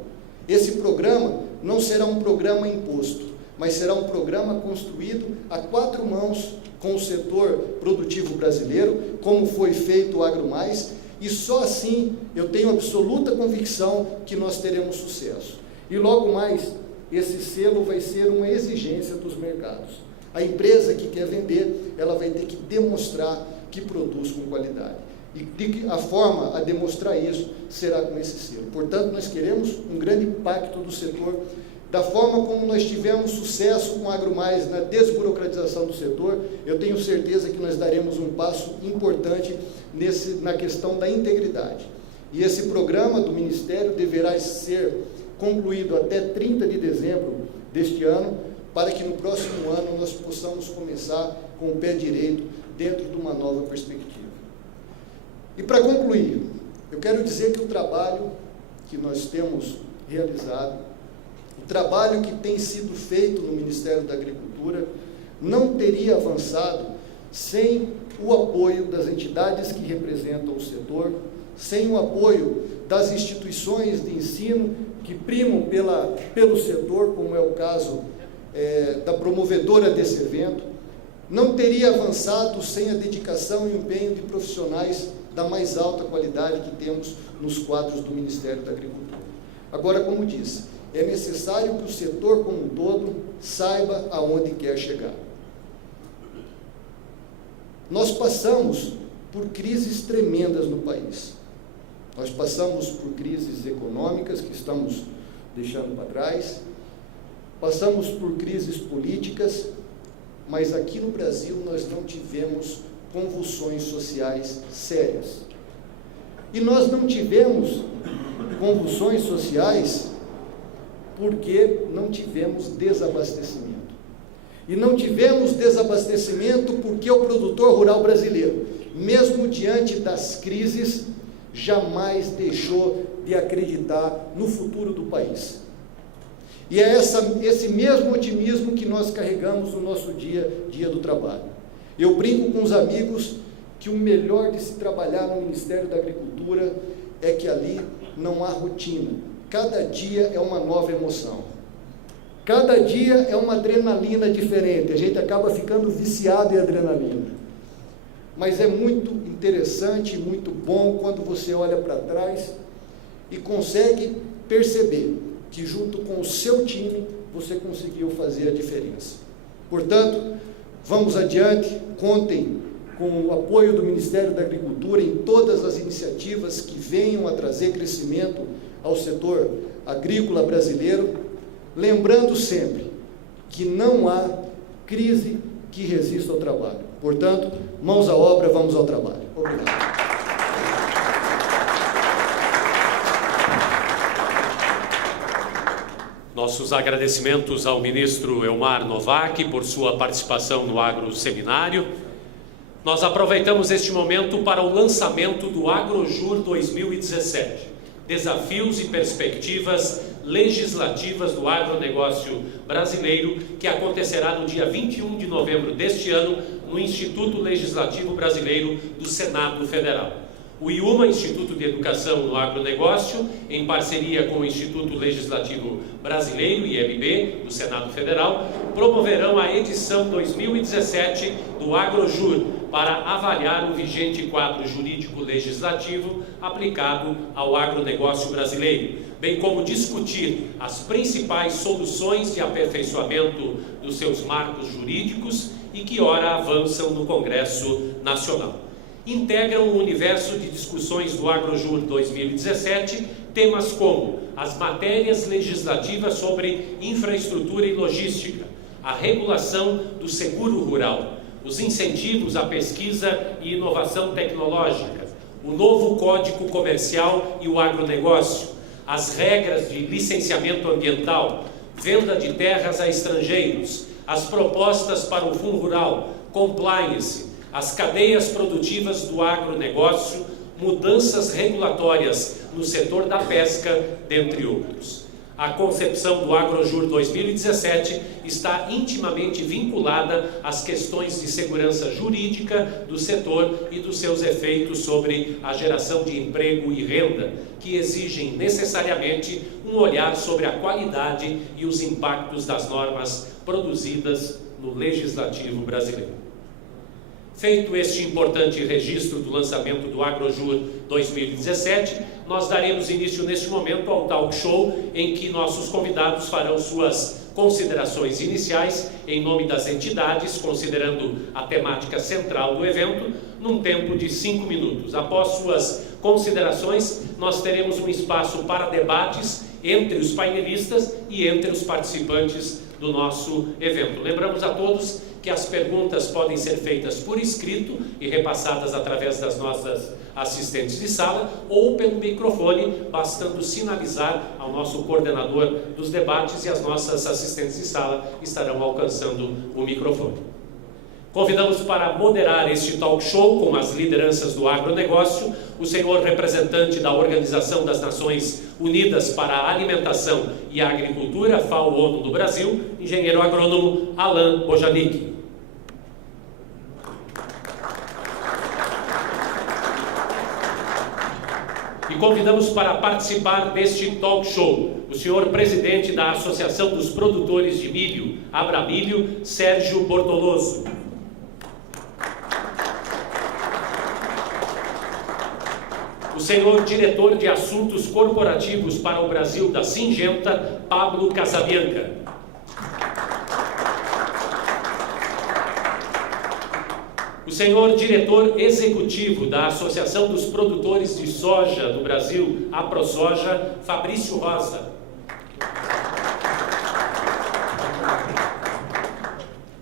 Esse programa não será um programa imposto, mas será um programa construído a 4 mãos com o setor produtivo brasileiro, como foi feito o Agro Mais, e só assim eu tenho absoluta convicção que nós teremos sucesso. E logo mais, esse selo vai ser uma exigência dos mercados. A empresa que quer vender, ela vai ter que demonstrar que produz com qualidade. E a forma a demonstrar isso será com esse selo. Portanto, nós queremos um grande impacto do setor, da forma como nós tivemos sucesso com o Agro Mais na desburocratização do setor. Eu tenho certeza que nós daremos um passo importante na questão da integridade. E esse programa do Ministério deverá ser concluído até 30 de dezembro deste ano, para que no próximo ano nós possamos começar com o pé direito dentro de uma nova perspectiva. E para concluir, eu quero dizer que o trabalho que nós temos realizado, o trabalho que tem sido feito no Ministério da Agricultura, não teria avançado sem o apoio das entidades que representam o setor, sem o apoio das instituições de ensino que primam pelo setor, como é o caso da promovedora desse evento, não teria avançado sem a dedicação e o empenho de profissionais da mais alta qualidade que temos nos quadros do Ministério da Agricultura. Agora, como disse, é necessário que o setor como um todo saiba aonde quer chegar. Nós passamos por crises tremendas no país. Nós passamos por crises econômicas que estamos deixando para trás, passamos por crises políticas, mas aqui no Brasil nós não tivemos convulsões sociais sérias. E nós não tivemos convulsões sociais porque não tivemos desabastecimento. E não tivemos desabastecimento porque o produtor rural brasileiro, mesmo diante das crises, jamais deixou de acreditar no futuro do país. E é esse mesmo otimismo que nós carregamos no nosso dia do trabalho. Eu brinco com os amigos que o melhor de se trabalhar no Ministério da Agricultura é que ali não há rotina. Cada dia é uma nova emoção. Cada dia é uma adrenalina diferente, a gente acaba ficando viciado em adrenalina. Mas é muito interessante, muito bom quando você olha para trás e consegue perceber que junto com o seu time você conseguiu fazer a diferença. Portanto, vamos adiante, contem com o apoio do Ministério da Agricultura em todas as iniciativas que venham a trazer crescimento ao setor agrícola brasileiro, lembrando sempre que não há crise que resista ao trabalho. Portanto, mãos à obra, vamos ao trabalho. Obrigado. Nossos agradecimentos ao ministro Elmar Novak por sua participação no Agro Seminário. Nós aproveitamos este momento para o lançamento do AgroJur 2017, Desafios e Perspectivas Legislativas do Agronegócio Brasileiro, que acontecerá no dia 21 de novembro deste ano, no Instituto Legislativo Brasileiro do Senado Federal. O IUMA, Instituto de Educação no Agronegócio, em parceria com o Instituto Legislativo Brasileiro, ILB, do Senado Federal, promoverão a edição 2017 do AgroJur para avaliar o vigente quadro jurídico legislativo aplicado ao agronegócio brasileiro, bem como discutir as principais soluções de aperfeiçoamento dos seus marcos jurídicos e que ora avançam no Congresso Nacional. Integram o universo de discussões do AgroJur 2017 temas como as matérias legislativas sobre infraestrutura e logística, a regulação do seguro rural, os incentivos à pesquisa e inovação tecnológica, o novo Código Comercial e o agronegócio, as regras de licenciamento ambiental, venda de terras a estrangeiros, as propostas para o Fundo Rural, compliance, as cadeias produtivas do agronegócio, mudanças regulatórias no setor da pesca, dentre outros. A concepção do AgroJur 2017 está intimamente vinculada às questões de segurança jurídica do setor e dos seus efeitos sobre a geração de emprego e renda, que exigem necessariamente um olhar sobre a qualidade e os impactos das normas produzidas no legislativo brasileiro. Feito este importante registro do lançamento do AgroJur 2017, nós daremos início neste momento ao talk show em que nossos convidados farão suas considerações iniciais em nome das entidades, considerando a temática central do evento, num tempo de 5 minutos. Após suas considerações, nós teremos um espaço para debates entre os painelistas e entre os participantes do nosso evento. Lembramos a todos que as perguntas podem ser feitas por escrito e repassadas através das nossas assistentes de sala ou pelo microfone, bastando sinalizar ao nosso coordenador dos debates, e as nossas assistentes de sala estarão alcançando o microfone. Convidamos para moderar este talk show com as lideranças do agronegócio o senhor representante da Organização das Nações Unidas para a Alimentação e a Agricultura, FAO-ONU do Brasil, engenheiro agrônomo Alan Bojanic. E convidamos para participar deste talk show o senhor presidente da Associação dos Produtores de Milho, Abramilho, Sérgio Bortoloso. O senhor diretor de Assuntos Corporativos para o Brasil da Singenta, Pablo Casabianca. O senhor diretor executivo da Associação dos Produtores de Soja do Brasil, AproSoja, Fabrício Rosa.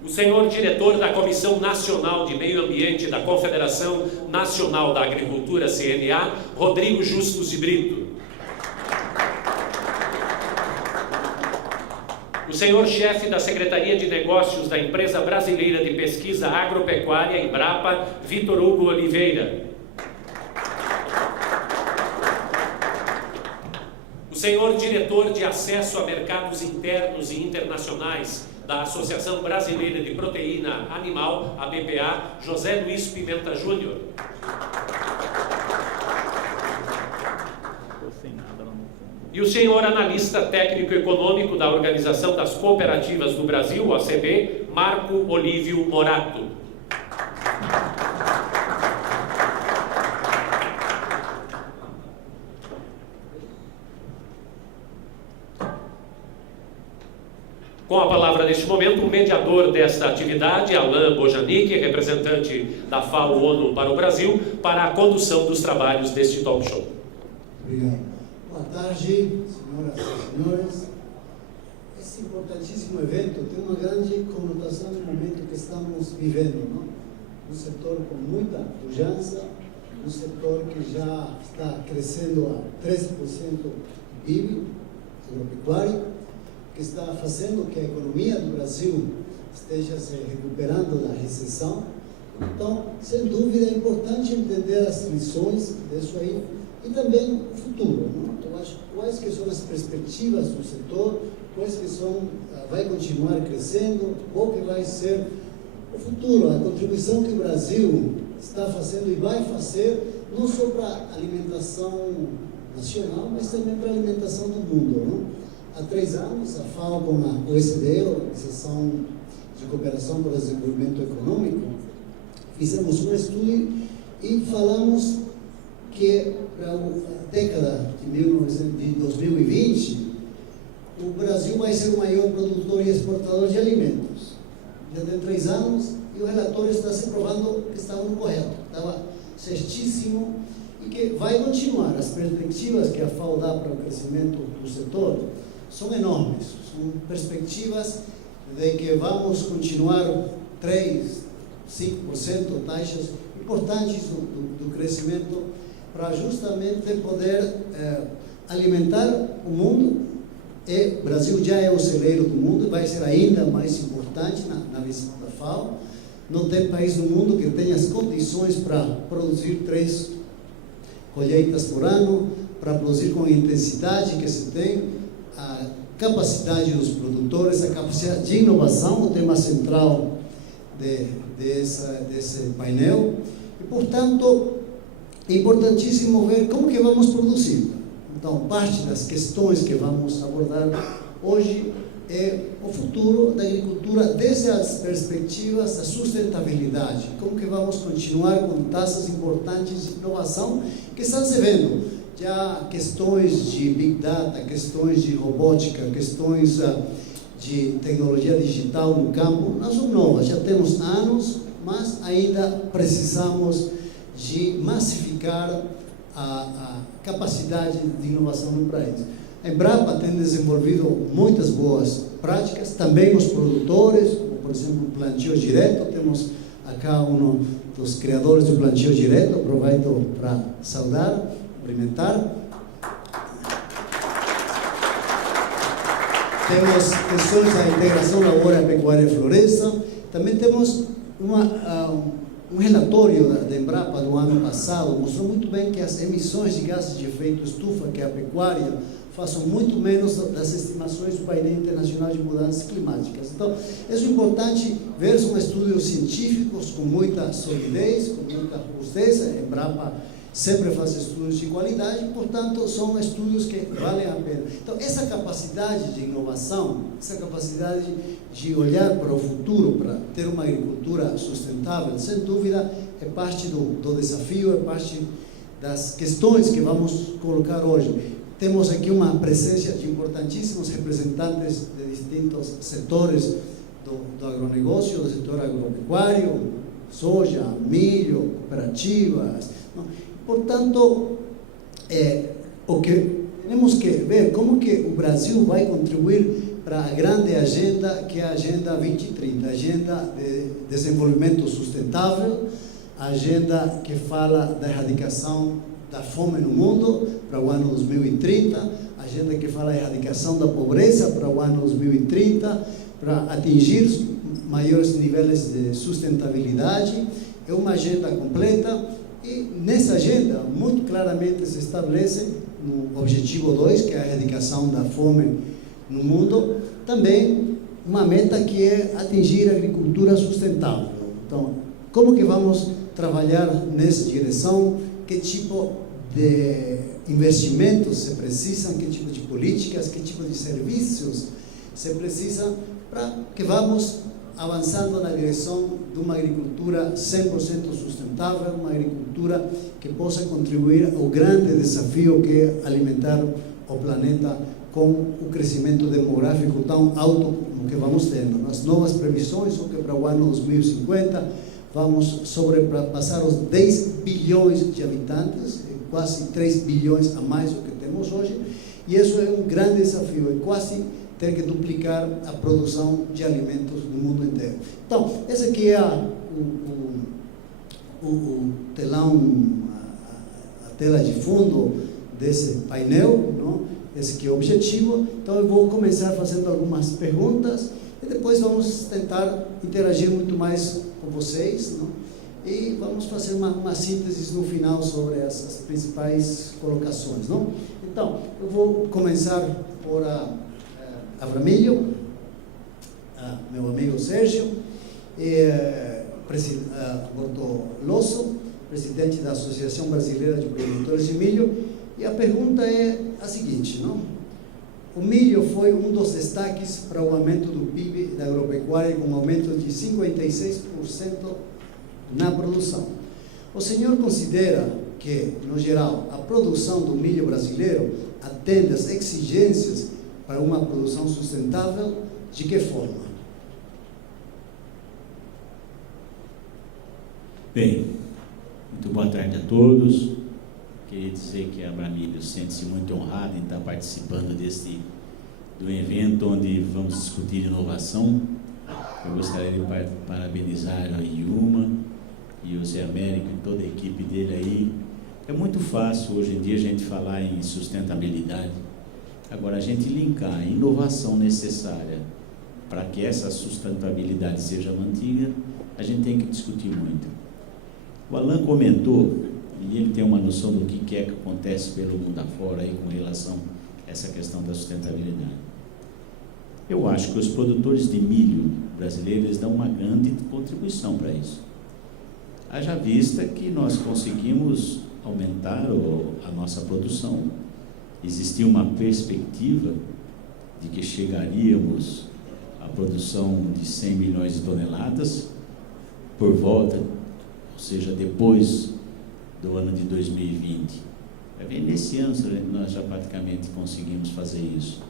O senhor diretor da Comissão Nacional de Meio Ambiente da Confederação Nacional da Agricultura, CNA, Rodrigo Justus de Brito. O senhor chefe da Secretaria de Negócios da Empresa Brasileira de Pesquisa Agropecuária, Embrapa, Vitor Hugo Oliveira. O senhor diretor de Acesso a Mercados Internos e Internacionais da Associação Brasileira de Proteína Animal, ABPA, José Luiz Pimenta Júnior. Sem nada lá no fundo. E o senhor analista técnico-econômico da Organização das Cooperativas do Brasil, OCB, Marco Olívio Morato. Com a palavra neste momento, o mediador desta atividade, Alain Bojanic, representante da FAO-ONU para o Brasil, para a condução dos trabalhos deste talk show. Obrigado. Boa tarde, senhoras e senhores. Esse importantíssimo evento tem uma grande conotação no momento que estamos vivendo, não? Um setor com muita pujança, um setor que já está crescendo a 13% do PIB agropecuário, que está fazendo que a economia do Brasil esteja se recuperando da recessão. Então, sem dúvida, é importante entender as lições disso aí e também o futuro, não? Eu acho quais que são as perspectivas do setor, quais que são, vai continuar crescendo, qual que vai ser o futuro, a contribuição que o Brasil está fazendo e vai fazer, não só para a alimentação nacional, mas também para a alimentação do mundo, não? Há 3 anos, a FAO com a OECD, a Organização de Cooperação para o Desenvolvimento Econômico, fizemos um estudo e falamos que para a década de 2020, o Brasil vai ser o maior produtor e exportador de alimentos. Já tem 3 anos e o relatório está se provando que estava no correto, estava certíssimo e que vai continuar. As perspectivas que a FAO dá para o crescimento do setor são enormes, são perspectivas de que vamos continuar 3, 5% taxas importantes do crescimento para justamente poder alimentar o mundo. E o Brasil já é o celeiro do mundo, vai ser ainda mais importante na visão da FAO. Não tem país no mundo que tenha as condições para produzir 3 colheitas por ano, para produzir com a intensidade que se tem, a capacidade dos produtores, a capacidade de inovação, o tema central desse painel. E, portanto, é importantíssimo ver como que vamos produzir. Então, parte das questões que vamos abordar hoje é o futuro da agricultura desde as perspectivas da sustentabilidade. Como que vamos continuar com taxas importantes de inovação que estão se vendo. Já questões de Big Data, questões de robótica, questões de tecnologia digital no campo, não são novas, já temos anos, mas ainda precisamos de massificar a capacidade de inovação no país. A Embrapa tem desenvolvido muitas boas práticas, também os produtores, como, por exemplo, o plantio direto. Temos acá um dos criadores do plantio direto, aproveito para saudar, cumprimentar. Temos questões da integração lavoura, pecuária e floresta. Também temos um relatório da Embrapa do ano passado, mostrou muito bem que as emissões de gases de efeito estufa, que a pecuária façam muito menos das estimações do painel internacional de mudanças climáticas. Então, é importante ver, são estudos científicos com muita solidez, com muita robustez. A Embrapa sempre faz estudos de qualidade, portanto, são estudos que valem a pena. Então, essa capacidade de inovação, essa capacidade de olhar para o futuro, para ter uma agricultura sustentável, sem dúvida, é parte do desafio, é parte das questões que vamos colocar hoje. Temos aqui uma presença de importantíssimos representantes de distintos setores do agronegócio, do setor agropecuário, soja, milho, cooperativas. Portanto, o que temos que ver como que o Brasil vai contribuir para a grande agenda, que é a Agenda 2030, a Agenda de Desenvolvimento Sustentável, a agenda que fala da erradicação da fome no mundo para o ano 2030, a agenda que fala da erradicação da pobreza para o ano 2030, para atingir maiores níveis de sustentabilidade. É uma agenda completa e nessa agenda muito claramente se estabelece no objetivo 2, que é a erradicação da fome no mundo, também uma meta que é atingir a agricultura sustentável. Então, como que vamos trabalhar nessa direção? Que tipo de investimentos se precisam, que tipo de políticas, que tipo de serviços se precisa para que vamos avançando na direção de uma agricultura 100% sustentável, uma agricultura que possa contribuir ao grande desafio que é alimentar o planeta com o crescimento demográfico tão alto que vamos tendo. As novas previsões são que para o ano 2050 vamos sobrepassar os 10 bilhões de habitantes, quase 3 bilhões a mais do que temos hoje, e isso é um grande desafio, é quase ter que duplicar a produção de alimentos no mundo inteiro. Então, esse aqui é o telão, a tela de fundo desse painel, não? Esse aqui é o objetivo. Então, eu vou começar fazendo algumas perguntas e depois vamos tentar interagir muito mais com vocês, não? E vamos fazer uma síntese no final sobre essas principais colocações, não? Então, eu vou começar por Abramillo, meu amigo Sérgio, Bortoloso, presidente da Associação Brasileira de Produtores de Milho, e a pergunta é a seguinte, não? O milho foi um dos destaques para o aumento do PIB da agropecuária, com um aumento de 56% na produção. O senhor considera que, no geral, a produção do milho brasileiro atende às exigências para uma produção sustentável? De que forma? Bem, muito boa tarde a todos. Queria dizer que a Abramillo sente-se muito honrada em estar participando do evento onde vamos discutir inovação. Eu gostaria de parabenizar a IUMA e o Zé Américo e toda a equipe dele aí. É muito fácil hoje em dia a gente falar em sustentabilidade. Agora, a gente linkar a inovação necessária para que essa sustentabilidade seja mantida, a gente tem que discutir muito. O Alan comentou, e ele tem uma noção do que é que acontece pelo mundo afora aí com relação a essa questão da sustentabilidade. Eu acho que os produtores de milho brasileiros dão uma grande contribuição para isso. Haja vista que nós conseguimos aumentar a nossa produção. Existia uma perspectiva de que chegaríamos à produção de 100 milhões de toneladas por volta, ou seja, depois do ano de 2020. Nesse ano nós já praticamente conseguimos fazer isso.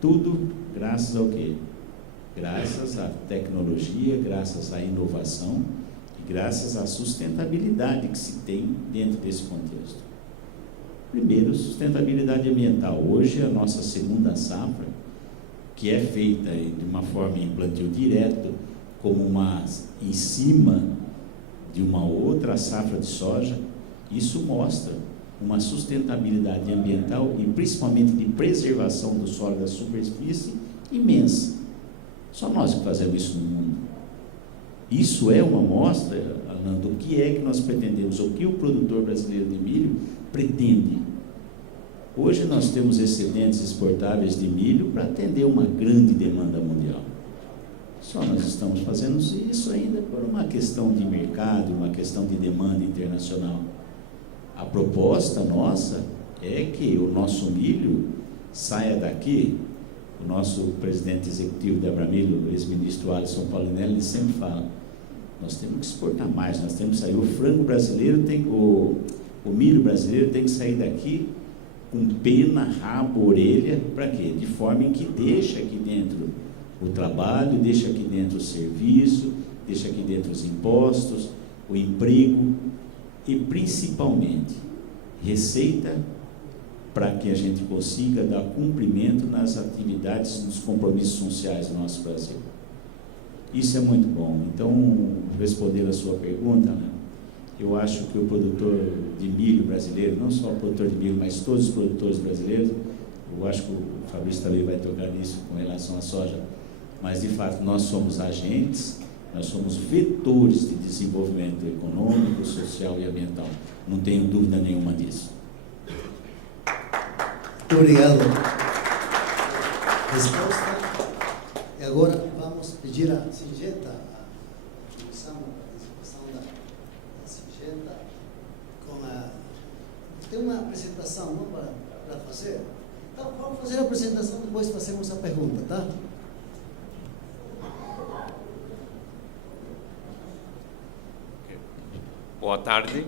Tudo graças ao quê? Graças à tecnologia, graças à inovação e graças à sustentabilidade que se tem dentro desse contexto. Primeiro, sustentabilidade ambiental. Hoje, a nossa segunda safra, que é feita de uma forma em plantio direto, como em cima de uma outra safra de soja, isso mostra uma sustentabilidade ambiental e principalmente de preservação do solo da superfície imensa. Só nós que fazemos isso no mundo. Isso é uma amostra, Alan, do que é que nós pretendemos, o que o produtor brasileiro de milho pretende. Hoje nós temos excedentes exportáveis de milho para atender uma grande demanda mundial. Só nós estamos fazendo isso ainda por uma questão de mercado, uma questão de demanda internacional. A proposta nossa é que o nosso milho saia daqui. O nosso presidente executivo da Abramillo, o ex-ministro Alisson Paulinelli, ele sempre fala, nós temos que exportar mais, nós temos que sair, o frango brasileiro o milho brasileiro tem que sair daqui com pena, rabo, orelha, para quê? De forma em que deixa aqui dentro o trabalho, deixa aqui dentro o serviço, deixa aqui dentro os impostos, o emprego e principalmente receita para que a gente consiga dar cumprimento nas atividades, nos compromissos sociais do nosso Brasil. Isso é muito bom. Então, respondendo a sua pergunta, né, eu acho que o produtor de milho brasileiro, não só o produtor de milho, mas todos os produtores brasileiros, eu acho que o Fabrício também vai tocar nisso com relação à soja, mas de fato nós somos agentes, nós somos vetores de desenvolvimento econômico, social e ambiental. Não tenho dúvida nenhuma disso. Muito obrigado. Resposta. E agora vamos pedir a Singenta, a participação da Singenta, tem uma apresentação apresentação, não? Para fazer. Então, vamos fazer a apresentação, depois fazemos a pergunta, tá? Boa tarde.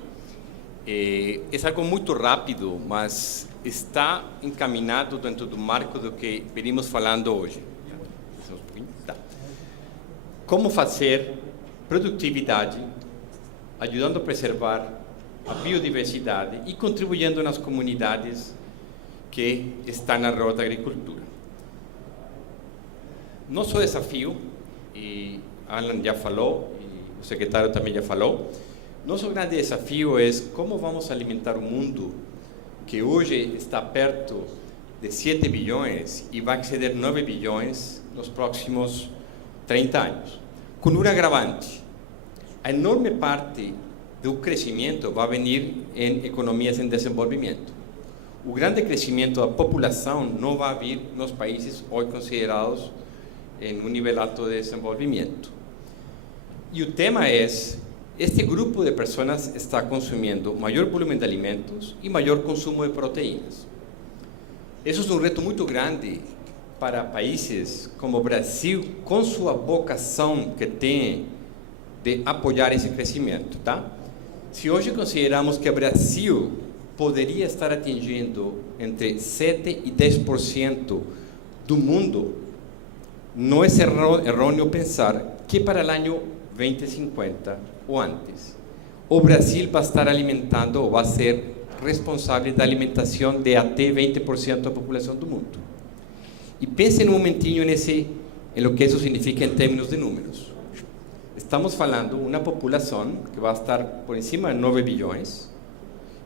É algo muito rápido, mas está encaminhado dentro do marco do que venimos falando hoje. Tá. Como fazer produtividade, ajudando a preservar a biodiversidade e contribuindo nas comunidades que estão na roda da agricultura. Nosso desafio, e Alan já falou, e o secretário também já falou, nosso grande desafio é como vamos alimentar o mundo que hoje está perto de 7 bilhões e vai exceder 9 bilhões nos próximos 30 anos. Com um agravante, a enorme parte do crescimento vai vir em economias em desenvolvimento. O grande crescimento da população não vai vir nos países hoje considerados em um nível alto de desenvolvimento. E o tema é: este grupo de pessoas está consumindo maior volume de alimentos e maior consumo de proteínas. Isso é um reto muito grande para países como o Brasil, com sua vocação que tem de apoiar esse crescimento, tá? Se hoje consideramos que o Brasil poderia estar atingindo entre 7 e 10% do mundo, não é errôneo pensar que para o ano 2050 ou antes, o Brasil vai estar alimentando ou vai ser responsável da alimentação de até 20% da população do mundo. E pense um momentinho em lo que isso significa em termos de números. Estamos falando de uma população que vai estar por cima de 9 bilhões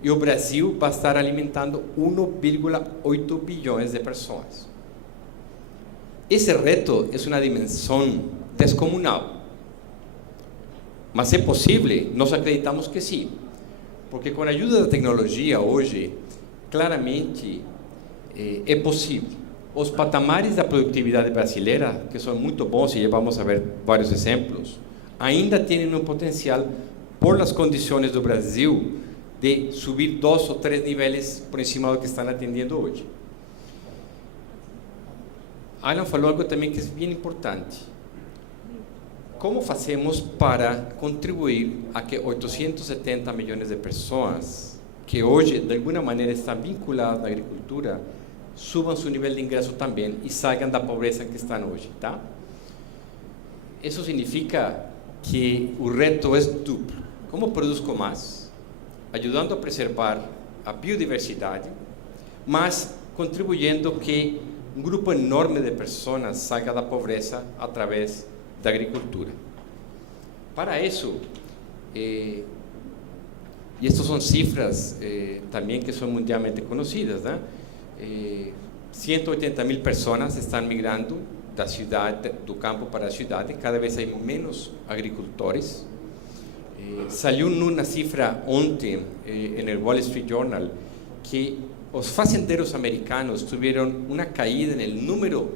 e o Brasil vai estar alimentando 1,8 bilhões de pessoas. Esse reto é uma dimensão descomunal. Mas é possível? Nós acreditamos que sim. Porque com a ajuda da tecnologia hoje, claramente é possível. Os patamares da produtividade brasileira, que são muito bons, e já vamos a ver vários exemplos, ainda têm um potencial, por as condições do Brasil, de subir 2 ou 3 níveis por cima do que estão atendendo hoje. Alan falou algo também que é bem importante. Como fazemos para contribuir a que 870 milhões de pessoas que hoje, de alguma maneira, estão vinculadas à agricultura, subam seu nível de ingresso também e saiam da pobreza que estão hoje, tá? Isso significa que o reto é duplo. Como produzo mais? Ajudando a preservar a biodiversidade, mas contribuindo que um grupo enorme de pessoas saia da pobreza através da agricultura. Para isso, e estas são cifras também que são mundialmente conhecidas, né? 180 mil pessoas estão migrando da cidade, do campo para a cidade, cada vez há menos agricultores. Saiu uma cifra ontem no Wall Street Journal que os fazendeiros americanos tiveram uma caída no número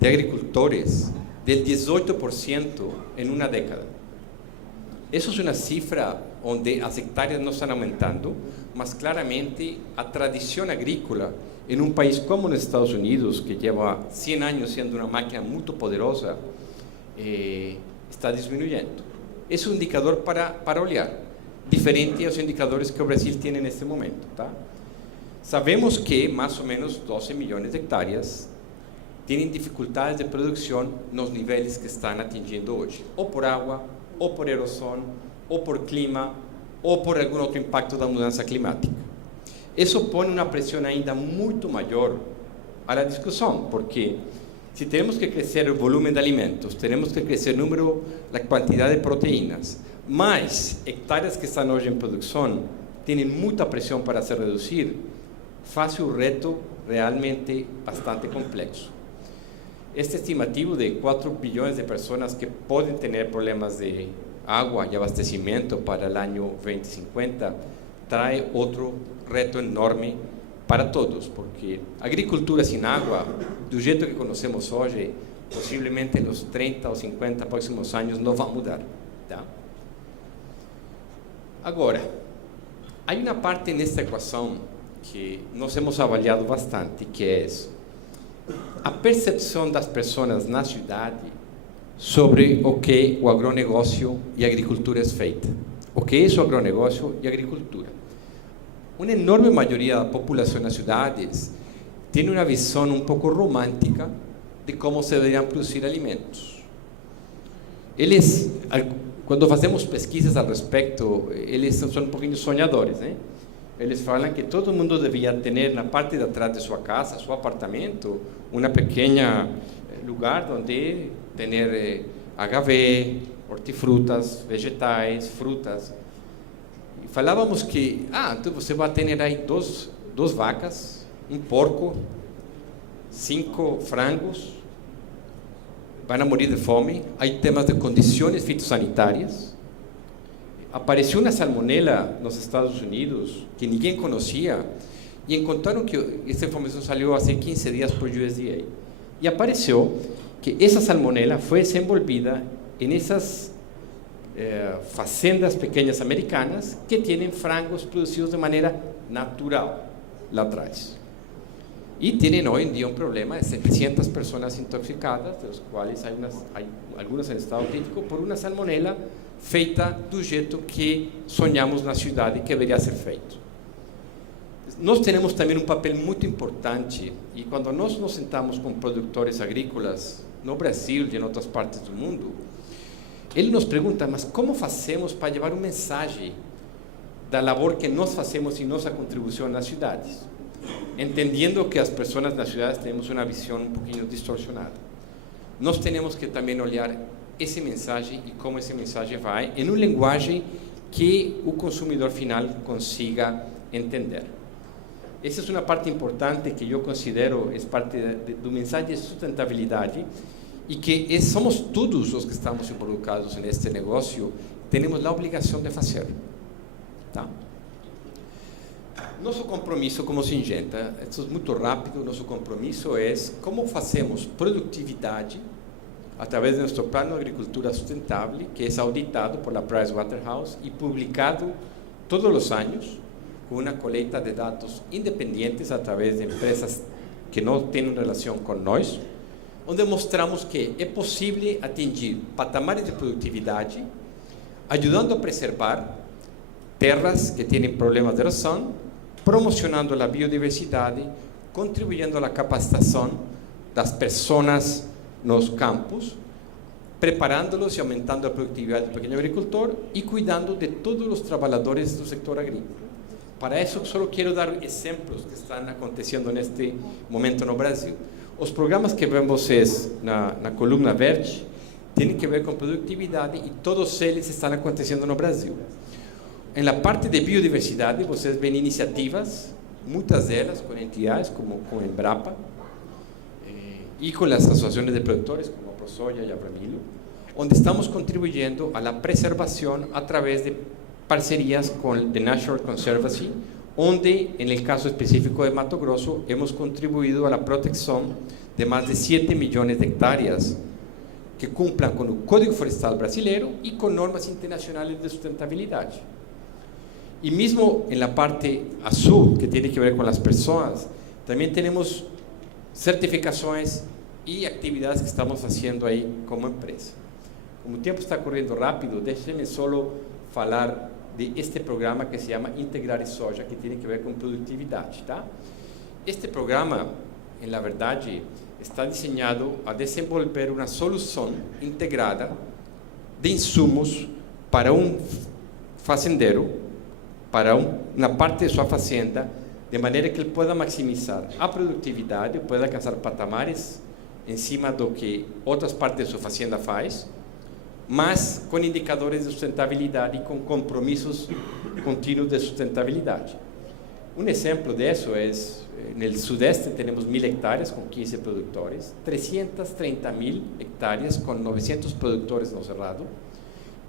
de agricultores del 18% em uma década. Isso é uma cifra onde as hectares não estão aumentando, mas claramente a tradição agrícola em um país como os Estados Unidos, que leva 100 anos sendo uma máquina muito poderosa, está diminuindo. Esse é um indicador para olhar, diferente aos indicadores que o Brasil tem neste momento, tá? Sabemos que mais ou menos 12 milhões de hectares têm dificuldades de produção nos níveis que estão atingindo hoje, ou por água, ou por erosão, ou por clima, ou por algum outro impacto da mudança climática. Isso põe uma pressão ainda muito maior à discussão, porque se temos que crescer o volume de alimentos, temos que crescer o número, a quantidade de proteínas, mas hectares que estão hoje em produção têm muita pressão para se reduzir, faz o reto realmente bastante complexo. Este estimativo de 4 bilhões de pessoas que podem ter problemas de água e abastecimento para o ano 2050 traz outro reto enorme para todos, porque a agricultura sem água, do jeito que conhecemos hoje, possivelmente nos 30 ou 50 próximos anos não vai mudar, tá? Agora, há uma parte nesta equação que nós hemos avaliado bastante, que é a percepção das pessoas na cidade sobre o que o agronegócio e a agricultura é feita. O que é o agronegócio e a agricultura? Uma enorme maioria da população nas cidades tem uma visão um pouco romântica de como se deveriam produzir alimentos. Eles, quando fazemos pesquisas al respeito, eles são um pouquinho sonhadores, né? Eles falam que todo mundo devia ter na parte de atrás de sua casa, seu apartamento, uma pequena lugar onde ter agave, hortifrutas, vegetais, frutas. E falávamos que, então você vai ter aí duas vacas, um porco, 5 frangos, vão morrer de fome. Há temas de condições fitossanitárias. Apareceu uma salmonela nos Estados Unidos que ninguém conhecia e encontraram que essa informação saiu há 15 dias por USDA. E apareceu que essa salmonela foi desenvolvida em essas fazendas pequenas americanas que têm frangos produzidos de maneira natural lá atrás. E têm hoje em dia um problema de 700 pessoas intoxicadas, das quais há algumas em estado crítico, por uma salmonela feita do jeito que sonhamos na cidade que deveria ser feito. Nós temos também um papel muito importante, e quando nós nos sentamos com produtores agrícolas no Brasil e em outras partes do mundo, ele nos pergunta, mas como fazemos para levar uma mensagem da labor que nós fazemos e nossa contribuição nas cidades? Entendendo que as pessoas nas cidades temos uma visão um pouquinho distorcionada. Nós temos que também olhar essa mensagem e como essa mensagem vai em uma linguagem que o consumidor final consiga entender. Essa é uma parte importante que eu considero é parte do mensagem de sustentabilidade e que somos todos os que estamos involucrados neste negócio, temos a obrigação de fazer. Tá? Nosso compromisso como Syngenta, isso é muito rápido, nosso compromisso é como fazemos produtividade através de nosso plano de agricultura sustentável, que é auditado por la Pricewaterhouse e publicado todos os anos, com uma coleta de dados independentes através de empresas que não têm relação com nós, onde mostramos que é possível atingir patamares de produtividade, ajudando a preservar terras que têm problemas de erosão, promocionando a biodiversidade, contribuindo à capacitação das pessoas nos campos, preparando-los e aumentando a produtividade do pequeno agricultor e cuidando de todos os trabalhadores do setor agrícola. Para isso, só quero dar exemplos que estão acontecendo neste momento no Brasil. Os programas que vemos vocês na coluna verde têm que ver com produtividade e todos eles estão acontecendo no Brasil. Em la parte de biodiversidade, vocês veem iniciativas, muitas delas com entidades como com Embrapa e com as associações de produtores como a ProSoja e a Abramilo, onde estamos contribuyendo a la preservação através de parcerias com the National Conservancy, onde, en el caso específico de Mato Grosso, hemos contribuído a la protección de más de 7 millones de hectáreas que cumplan con el Código Forestal brasileiro y con normas internacionales de sustentabilidad. Y mismo en la parte azul, que tiene que ver con las personas, también tenemos certificaciones y actividades que estamos haciendo ahí como empresa. Como el tiempo está corriendo rápido, déjenme solo falar de este programa que se llama Integrar Soja, que tem que ver com produtividade, tá? Este programa, em la verdade, está desenhado a desenvolver uma solução integrada de insumos para um fazendeiro, para uma parte de sua fazenda, de maneira que ele pueda maximizar a produtividade, pueda alcançar patamares em cima do que outras partes de sua fazenda faz, mas com indicadores de sustentabilidade e com compromissos contínuos de sustentabilidade. Um exemplo disso é, no sudeste temos 1.000 hectares com 15 produtores, 330.000 hectares com 900 produtores no Cerrado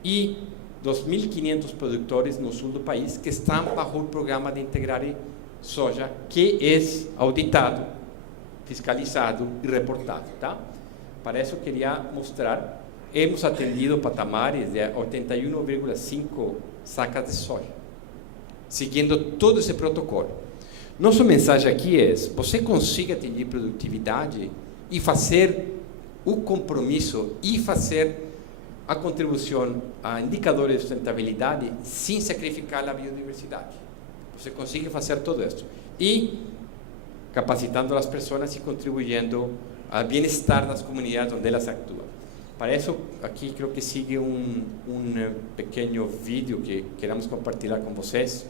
e 2.500 produtores no sul do país que estão bajo o programa de Integrar Soja, que é auditado, fiscalizado e reportado. Tá? Para isso, queria mostrar. Hemos atendido patamares de 81,5 sacas de soja, siguiendo todo ese protocolo. Nossa mensagem aqui é: você consegue atingir produtividade e fazer o compromisso e fazer a contribuição a indicadores de sustentabilidade sem sacrificar a biodiversidade. Você consegue fazer tudo isso. E capacitando as pessoas e contribuindo ao bem-estar das comunidades onde elas atuam. Para isso, aqui creo que sigue um pequeno vídeo que queremos compartilhar com vocês.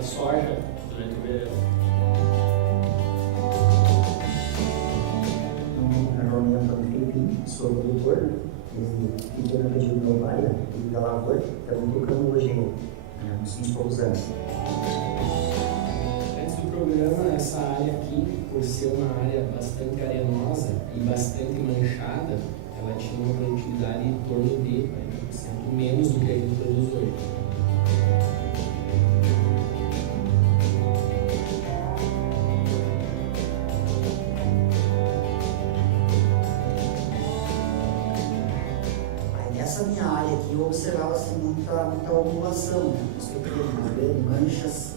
Soja durante o verão. Meu nome é Antônio Felipe, sou produtor, fiquei na região do Alvaia e da Lavoura, estamos tocando hoje uns 20 e poucos anos. Antes do programa, essa área aqui, por ser uma área bastante arenosa e bastante manchada, ela tinha uma produtividade em torno de 40% menos do que a gente produz hoje. Nessa minha área aqui eu observava assim, muita ondulação, né? Os pequenos manchas.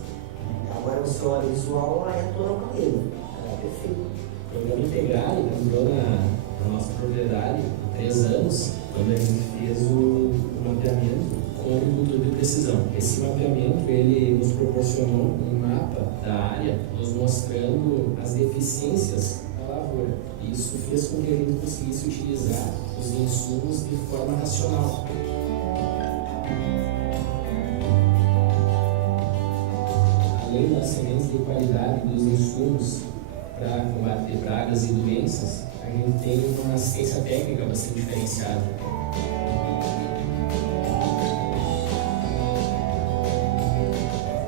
Agora o seu olho visual é toda aparelho. É perfeito. O programa integrado entrou na nossa propriedade há 3 anos, quando a gente fez o mapeamento com agricultura de precisão. Esse mapeamento ele nos proporcionou um mapa da área, nos mostrando as deficiências da lavoura. Isso fez com que a gente conseguisse utilizar os insumos de forma racional. Além das sementes de qualidade dos insumos para combater pragas e doenças, a gente tem uma assistência técnica bastante diferenciada.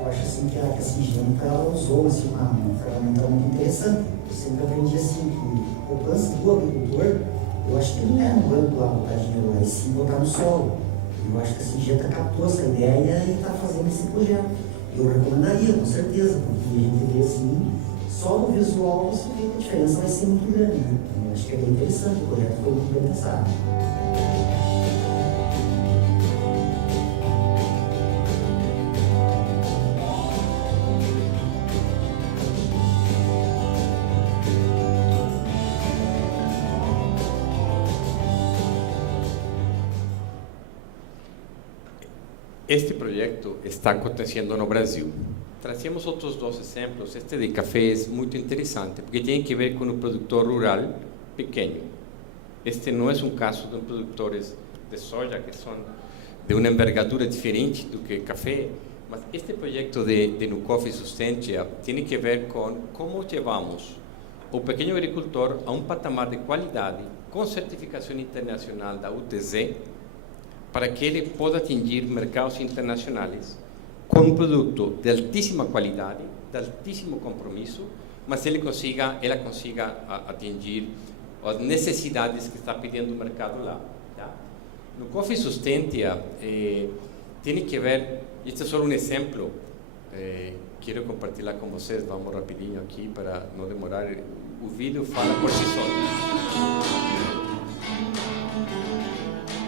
Eu acho assim que a Singenta usou assim, uma ferramenta muito interessante. Eu sempre aprendi assim que a poupança do agricultor, eu acho que não é no banco lá botar dinheiro lá, e sim botar no solo. Eu acho que a Singenta captou essa ideia e está fazendo esse projeto. Eu recomendaria, com certeza, porque a gente vê assim, só no visual você vê que a diferença vai ser muito grande, né? Eu acho que é bem interessante, o projeto foi muito bem pensado. Este projeto está acontecendo no Brasil. Trazemos outros 2 exemplos. Este de café é muito interessante, porque tem que ver com o produtor rural pequeno. Este não é um caso de produtores de soja, que são de uma envergadura diferente do que café, mas este projeto de Nucoff Sustentia tem que ver com como levamos o pequeno agricultor a um patamar de qualidade com certificação internacional da UTZ, para que ele possa atingir mercados internacionais com um produto de altíssima qualidade, de altíssimo compromisso, mas ela consiga atingir as necessidades que está pedindo o mercado lá. Tá? No Coffee Sustentia tem que ver, este é só um exemplo, quero compartilhar com vocês, vamos rapidinho aqui para não demorar, o vídeo fala por si só.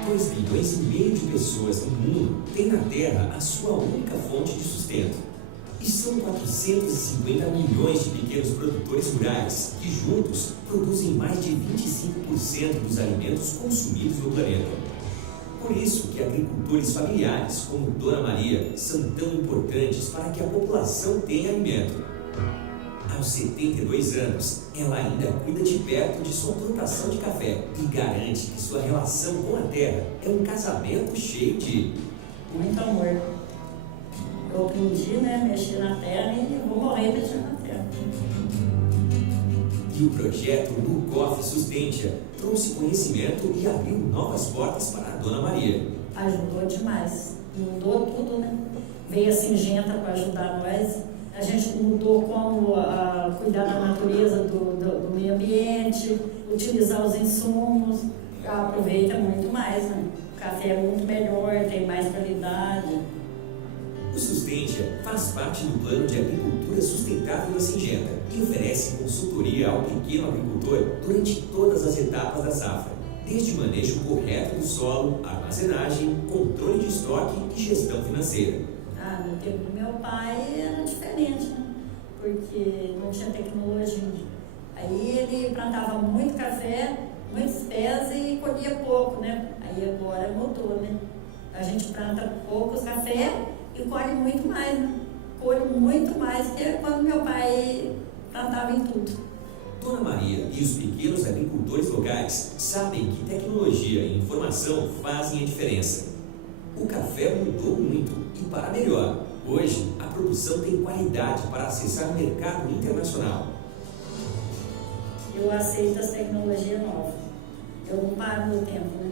2,5 milhões de pessoas no mundo têm na Terra a sua única fonte de sustento. E são 450 milhões de pequenos produtores rurais que juntos produzem mais de 25% dos alimentos consumidos no planeta. Por isso que agricultores familiares como Dona Maria são tão importantes para que a população tenha alimento. Aos 72 anos, ela ainda cuida de perto de sua plantação de café e garante que sua relação com a terra é um casamento cheio de muito amor. Eu aprendi, mexer na terra e vou morrer mexendo na terra. E o projeto Nucoff Sustentia trouxe conhecimento e abriu novas portas para a Dona Maria. Ajudou demais. Mudou tudo, né? Veio a Singenta para ajudar nós. A gente mudou como cuidar da natureza, do meio ambiente, utilizar os insumos, aproveita muito mais, né? O café é muito melhor, tem mais qualidade. O Sustentia faz parte do plano de agricultura sustentável da Syngenta e oferece consultoria ao pequeno agricultor durante todas as etapas da safra, desde o manejo correto do solo, armazenagem, controle de estoque e gestão financeira. No tempo do meu pai era diferente, né? Porque não tinha tecnologia. Aí ele plantava muito café, muitos pés e colhia pouco, né? Aí agora mudou, né? A gente planta poucos café e colhe muito mais, né? Colhe muito mais que quando meu pai plantava em tudo. Dona Maria e os pequenos agricultores locais sabem que tecnologia e informação fazem a diferença. O café mudou muito e para melhor. Hoje, a produção tem qualidade para acessar o mercado internacional. Eu aceito as tecnologias novas. Eu não paro no tempo, né?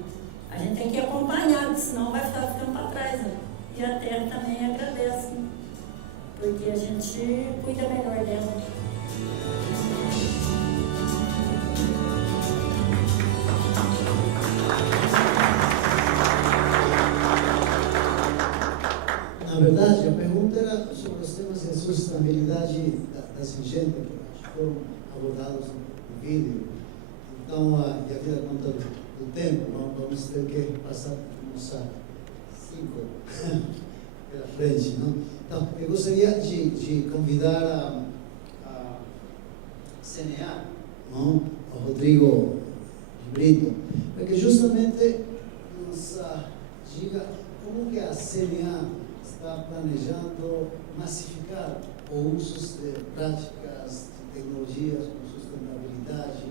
A gente tem que acompanhar, porque senão vai ficar ficando para trás, né? E a terra também agradece, né? Porque a gente cuida melhor dela. Na verdade, a pergunta era sobre os temas de sustentabilidade da Syngenta, que foram abordados no vídeo. Então, e a vida conta do tempo, não vamos ter que passar nossa 5 pela frente, não? Então, eu gostaria de convidar a CNA, não? O Rodrigo de Brito, para que justamente nos diga como que a CNA está planejando massificar o uso de práticas de tecnologias com sustentabilidade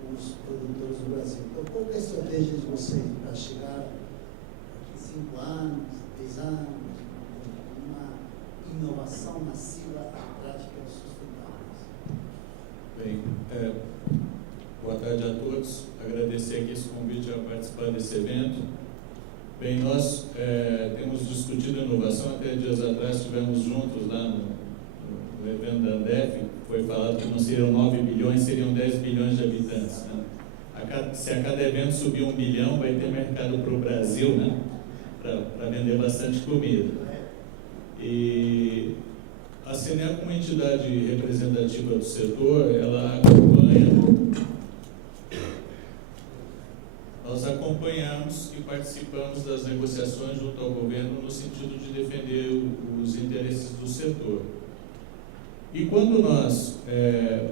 com os produtores do Brasil. Então, qual é a estratégia de vocês para chegar daqui 5 anos, 10 anos, com uma inovação massiva em práticas sustentáveis? Bem, boa tarde a todos. Agradecer aqui esse convite a participar desse evento. Bem, nós temos discutido inovação, até dias atrás estivemos juntos lá no evento da Andef, foi falado que não seriam 9 bilhões, seriam 10 bilhões de habitantes. Né? Se a cada evento subir 1 bilhão, vai ter mercado para o Brasil, né? Para vender bastante comida. E a CNE, como entidade representativa do setor, ela acompanha. Nós acompanhamos e participamos das negociações junto ao governo no sentido de defender os interesses do setor. E quando nós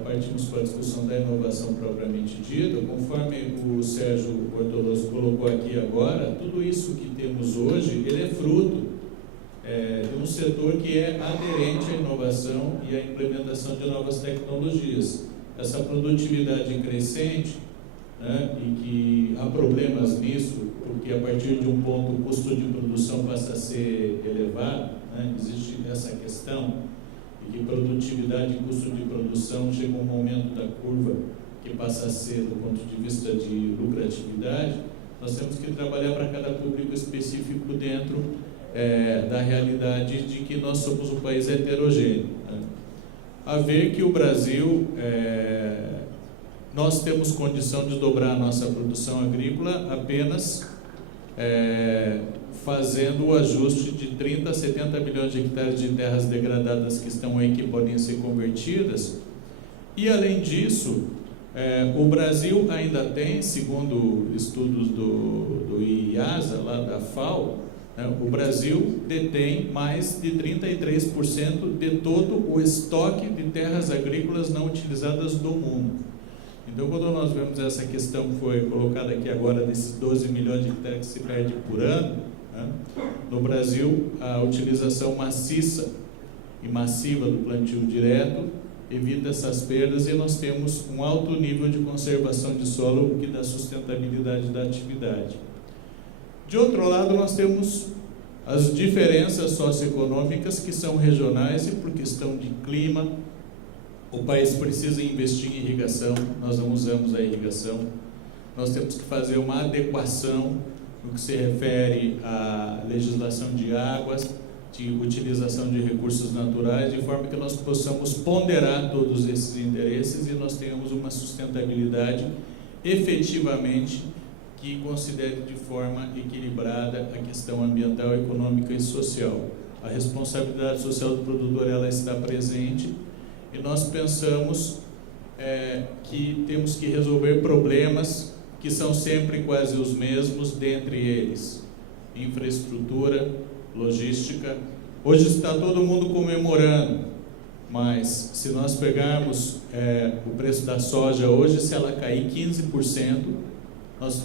partimos para a discussão da inovação propriamente dita, conforme o Sérgio Bortoloso colocou aqui agora, tudo isso que temos hoje, ele é fruto de um setor que é aderente à inovação e à implementação de novas tecnologias. Essa produtividade crescente, né, e que há problemas nisso, porque a partir de um ponto o custo de produção passa a ser elevado, né, existe essa questão, e que produtividade e custo de produção chega um momento da curva que passa a ser, do ponto de vista de lucratividade, nós temos que trabalhar para cada público específico dentro da realidade de que nós somos um país heterogêneo. Né. A ver que o Brasil... nós temos condição de dobrar a nossa produção agrícola apenas fazendo o ajuste de 30 a 70 milhões de hectares de terras degradadas que estão aí, que podem ser convertidas. E, além disso, o Brasil ainda tem, segundo estudos do IASA, lá da FAO, o Brasil detém mais de 33% de todo o estoque de terras agrícolas não utilizadas do mundo. Então, quando nós vemos essa questão que foi colocada aqui agora, desses 12 milhões de hectares que se perde por ano, né, no Brasil, a utilização maciça e massiva do plantio direto evita essas perdas e nós temos um alto nível de conservação de solo, o que dá sustentabilidade da atividade. De outro lado, nós temos as diferenças socioeconômicas que são regionais e por questão de clima. O país precisa investir em irrigação, nós não usamos a irrigação. Nós temos que fazer uma adequação no que se refere à legislação de águas, de utilização de recursos naturais, de forma que nós possamos ponderar todos esses interesses e nós tenhamos uma sustentabilidade efetivamente que considere de forma equilibrada a questão ambiental, econômica e social. A responsabilidade social do produtor ela está presente e nós pensamos que temos que resolver problemas que são sempre quase os mesmos, dentre eles infraestrutura, logística. Hoje está todo mundo comemorando, mas se nós pegarmos o preço da soja hoje, se ela cair 15%,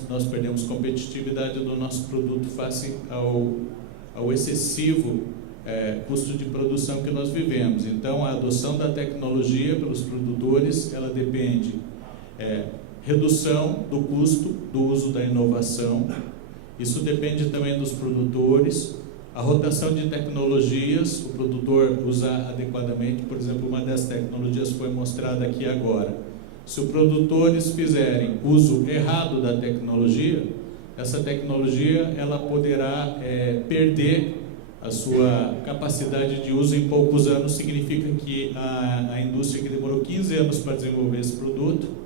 nós perdemos competitividade do nosso produto face ao excessivo custo de produção que nós vivemos. Então, a adoção da tecnologia pelos produtores, ela depende redução do custo do uso da inovação. Isso depende também dos produtores, a rotação de tecnologias, o produtor usar adequadamente. Por exemplo, uma das tecnologias foi mostrada aqui agora. Se os produtores fizerem uso errado da tecnologia, essa tecnologia ela poderá perder a sua capacidade de uso em poucos anos. Significa que a indústria que demorou 15 anos para desenvolver esse produto,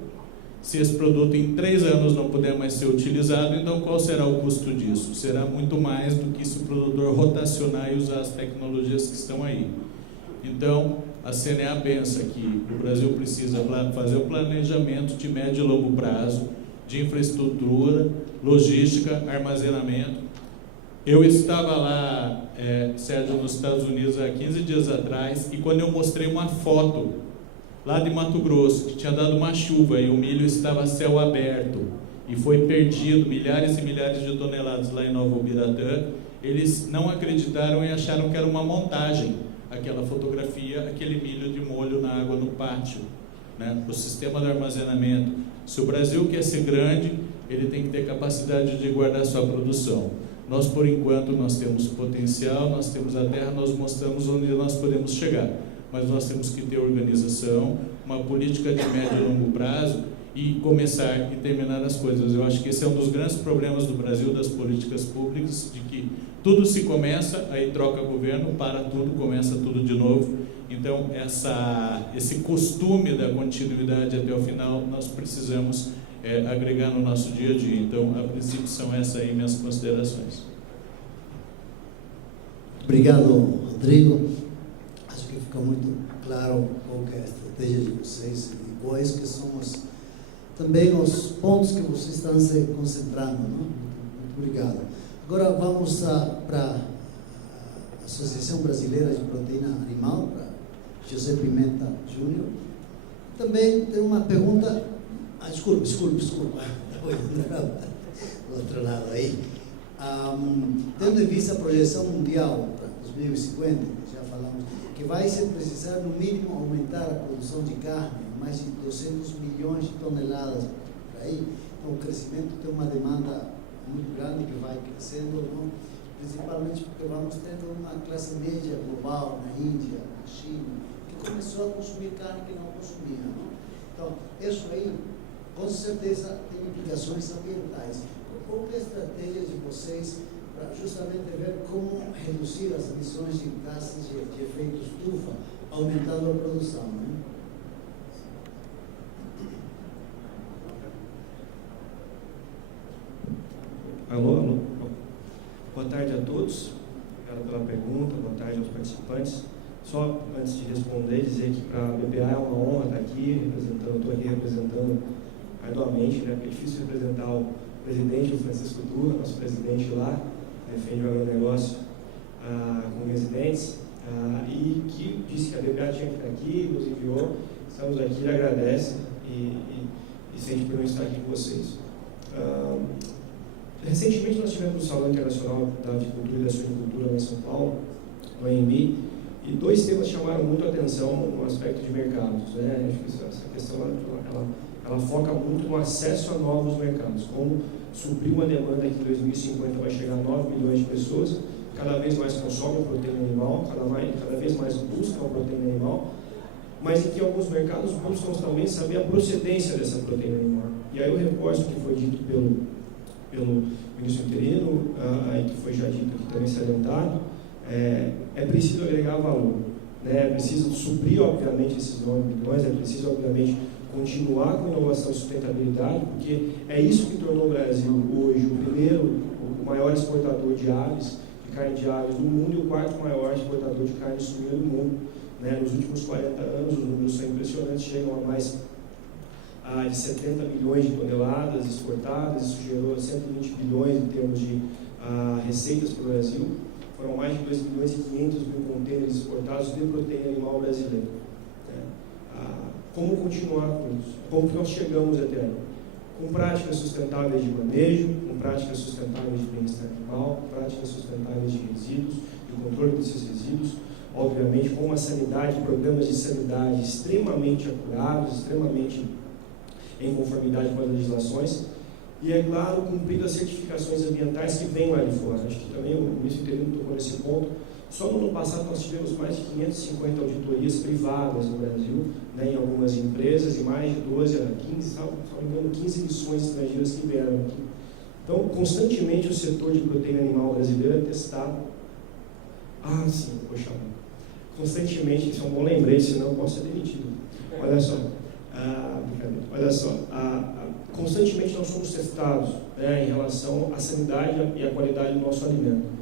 se esse produto em 3 anos não puder mais ser utilizado, então qual será o custo disso? Será muito mais do que se o produtor rotacionar e usar as tecnologias que estão aí. Então, a CNA pensa que o Brasil precisa fazer o planejamento de médio e longo prazo, de infraestrutura, logística, armazenamento. Eu estava lá, Sérgio, nos Estados Unidos há 15 dias atrás, e quando eu mostrei uma foto lá de Mato Grosso, que tinha dado uma chuva e o milho estava a céu aberto e foi perdido milhares e milhares de toneladas lá em Nova Ubiratã, eles não acreditaram e acharam que era uma montagem, aquela fotografia, aquele milho de molho na água no pátio, né? O sistema de armazenamento. Se o Brasil quer ser grande, ele tem que ter capacidade de guardar sua produção. Nós, por enquanto, nós temos potencial, nós temos a terra, nós mostramos onde nós podemos chegar. Mas nós temos que ter organização, uma política de médio e longo prazo e começar e terminar as coisas. Eu acho que esse é um dos grandes problemas do Brasil, das políticas públicas, de que tudo se começa, aí troca governo, para tudo, começa tudo de novo. Então, esse costume da continuidade até o final, nós precisamos agregar no nosso dia a dia. Então, a princípio, são essas aí minhas considerações. Obrigado, Rodrigo. Acho que fica muito claro qual que é a estratégia de vocês e quais que são também os pontos que vocês estão se concentrando. Não? Muito obrigado. Agora vamos para a Associação Brasileira de Proteína Animal, para José Pimenta Júnior. Também tem uma pergunta. Desculpa. Do outro lado aí. Tendo em vista a projeção mundial para 2050, já falamos, que vai se precisar no mínimo aumentar a produção de carne, mais de 200 milhões de toneladas por aí. Então, o crescimento tem uma demanda muito grande que vai crescendo, não? Principalmente porque vamos tendo uma classe média global na Índia, na China, que começou a consumir carne que não consumia. Não? Então, isso aí, com certeza, tem implicações ambientais. Qual é a estratégia de vocês para justamente ver como reduzir as emissões de gases de efeito estufa, aumentando a produção? Né? Alô. Boa tarde a todos. Obrigado pela pergunta. Boa tarde aos participantes. Só antes de responder, dizer que para a BPA é uma honra estar aqui estou aqui representando arduamente, né? Porque é difícil representar o presidente, o Francisco Turra, nosso presidente lá, defende o agronegócio com residentes, e que disse que a BPA tinha que estar aqui, nos enviou. Estamos aqui, ele agradece e sente por estar aqui com vocês. Recentemente nós tivemos o Salão Internacional da Avicultura e da Suinocultura lá em São Paulo, no AMB, e 2 temas chamaram muito a atenção no aspecto de mercados. Né? Essa questão ela foca muito no acesso a novos mercados, como suprir uma demanda que em 2050 vai chegar a 9 milhões de pessoas, cada vez mais consomem proteína animal, cada vez mais buscam a proteína animal, mas em que alguns mercados buscam também saber a procedência dessa proteína animal. E aí eu reforço o que foi dito pelo ministro interino, que foi já dito aqui também salientado, É preciso agregar valor, né? É preciso suprir, obviamente, esses 9 bilhões, é preciso, obviamente, continuar com inovação e sustentabilidade, porque é isso que tornou o Brasil hoje o maior exportador de aves, de carne de aves do mundo, e o 4º maior exportador de carne suína do mundo, né? Nos últimos 40 anos, os números são impressionantes, chegam a mais de 70 milhões de toneladas exportadas, isso gerou 120 bilhões em termos de receitas para o Brasil. Foram mais de 2 milhões e 500 mil contêineres exportados de proteína animal brasileira. Como continuar com isso? Como que nós chegamos até aí? Com práticas sustentáveis de manejo, com práticas sustentáveis de bem-estar animal, com práticas sustentáveis de resíduos, de controle desses resíduos, obviamente com uma sanidade, programas de sanidade extremamente acurados, extremamente em conformidade com as legislações, e, é claro, cumprindo as certificações ambientais que vêm lá de fora. Acho que também o ministro Interino tocou nesse ponto. Só no ano passado nós tivemos mais de 550 auditorias privadas no Brasil, né, em algumas empresas, e mais de 12 a 15, se não me engano, 15 missões estrangeiras que vieram aqui. Então, constantemente o setor de proteína animal brasileiro é testado. Sim, poxa, constantemente, isso é um bom lembrete, senão eu posso ser demitido. Olha só, constantemente nós somos testados, né, em relação à sanidade e à qualidade do nosso alimento.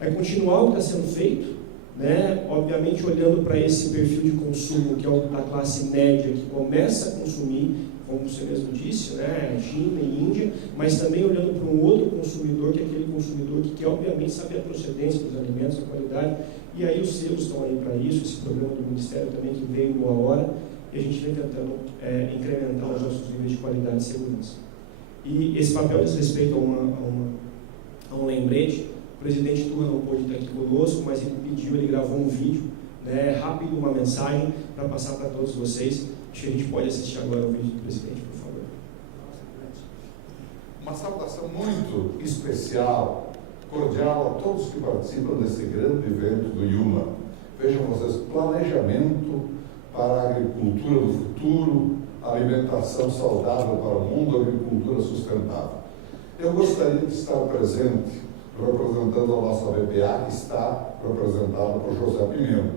É continuar o que está sendo feito, né, obviamente olhando para esse perfil de consumo que é o da classe média, que começa a consumir, como você mesmo disse, né, China e Índia, mas também olhando para um outro consumidor, que é aquele consumidor que quer, obviamente, saber a procedência dos alimentos, a qualidade, e aí os selos estão aí para isso, esse programa do Ministério também que veio boa hora, e a gente vem tentando incrementar os nossos níveis de qualidade e segurança. E esse papel diz respeito a um lembrete. O presidente Turra não pôde estar aqui conosco, mas ele pediu, ele gravou um vídeo, né, rápido, uma mensagem, para passar para todos vocês. Acho que a gente pode assistir agora o vídeo do presidente, por favor. Uma saudação muito especial, cordial a todos que participam desse grande evento do IUMA. Vejam vocês, planejamento para a agricultura do futuro, alimentação saudável para o mundo, agricultura sustentável. Eu gostaria de estar presente, representando a nossa BPA, que está representada por José Pimenta.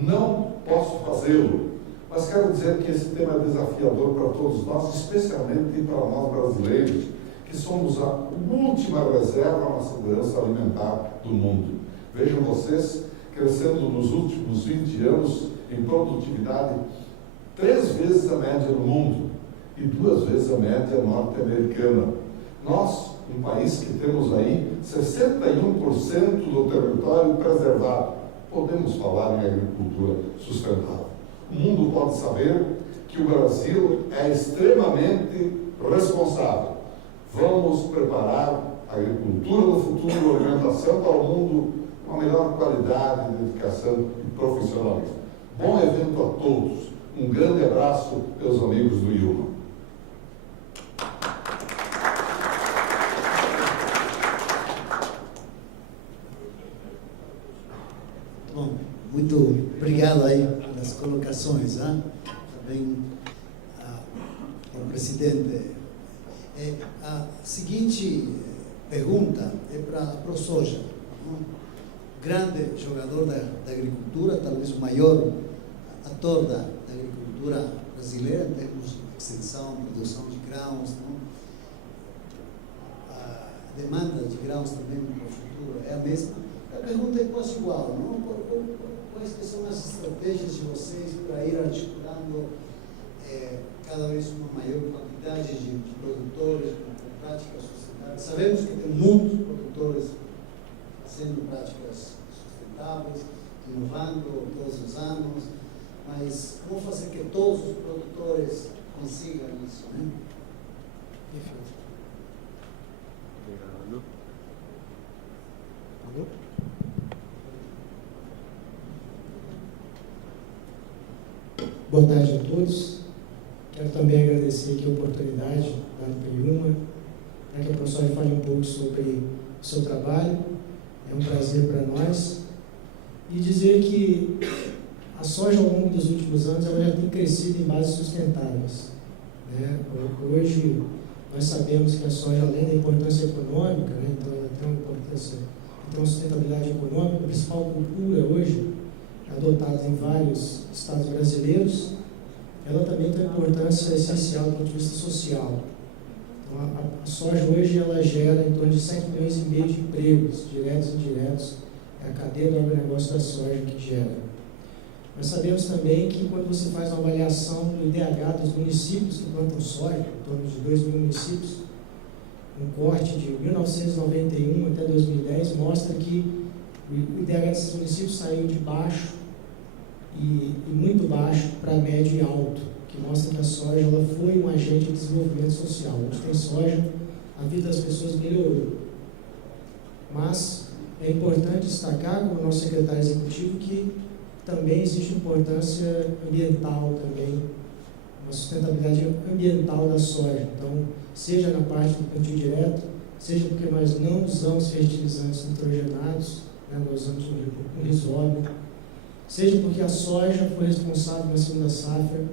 Não posso fazê-lo, mas quero dizer que esse tema é desafiador para todos nós, especialmente para nós brasileiros, que somos a última reserva na segurança alimentar do mundo. Vejam vocês, crescendo nos últimos 20 anos em produtividade 3 vezes a média no mundo e 2 vezes a média norte-americana. Nós, um país que temos aí 61% do território preservado, podemos falar em agricultura sustentável. O mundo pode saber que o Brasil é extremamente responsável. Vamos preparar a agricultura do futuro, a alimentação para o mundo com a melhor qualidade, dedicação e profissionalismo. Bom evento a todos. Um grande abraço, meus amigos do IUMA. Bom, muito obrigado aí pelas colocações, né? Também ao presidente. A seguinte pergunta é para a ProSoja, grande jogador da agricultura, talvez o maior ator da agricultura brasileira em termos de extensão, produção de grãos, não? A demanda de grãos também no futuro é a mesma. A pergunta é quase igual, não? Quais são as estratégias de vocês para ir articulando cada vez uma maior quantidade de produtores com práticas sustentáveis? Sabemos que tem muitos produtores fazendo práticas sustentáveis, inovando todos os anos, mas como fazer que todos os produtores consigam isso, né? Enfim. Obrigado. Alô? Boa tarde a todos. Quero também agradecer aqui a oportunidade dada pelo IUMA, para que a professora fale um pouco sobre o seu trabalho. É um prazer para nós. E dizer que a soja, ao longo dos últimos anos, ela já tem crescido em bases sustentáveis, né? Hoje, nós sabemos que a soja, além da importância econômica, né, então ela tem uma importância então a sustentabilidade econômica, a principal cultura hoje, adotada em vários estados brasileiros, ela também tem uma importância essencial do ponto de vista social. Então, a soja hoje ela gera em torno de 7,5 milhões de empregos, diretos e indiretos, é a cadeia do agronegócio da soja que gera. Nós sabemos também que quando você faz uma avaliação do IDH dos municípios que plantam soja, em torno de 2 mil municípios, um corte de 1991 até 2010 mostra que o IDH desses municípios saiu de baixo e muito baixo para médio e alto, que mostra que a soja ela foi um agente de desenvolvimento social. Onde tem soja, a vida das pessoas melhorou. Mas é importante destacar, como o nosso secretário executivo, que também existe importância ambiental também, uma sustentabilidade ambiental da soja. Então, seja na parte do plantio direto, seja porque nós não usamos fertilizantes nitrogenados, né, nós usamos um risóbio, seja porque a soja foi responsável na segunda safra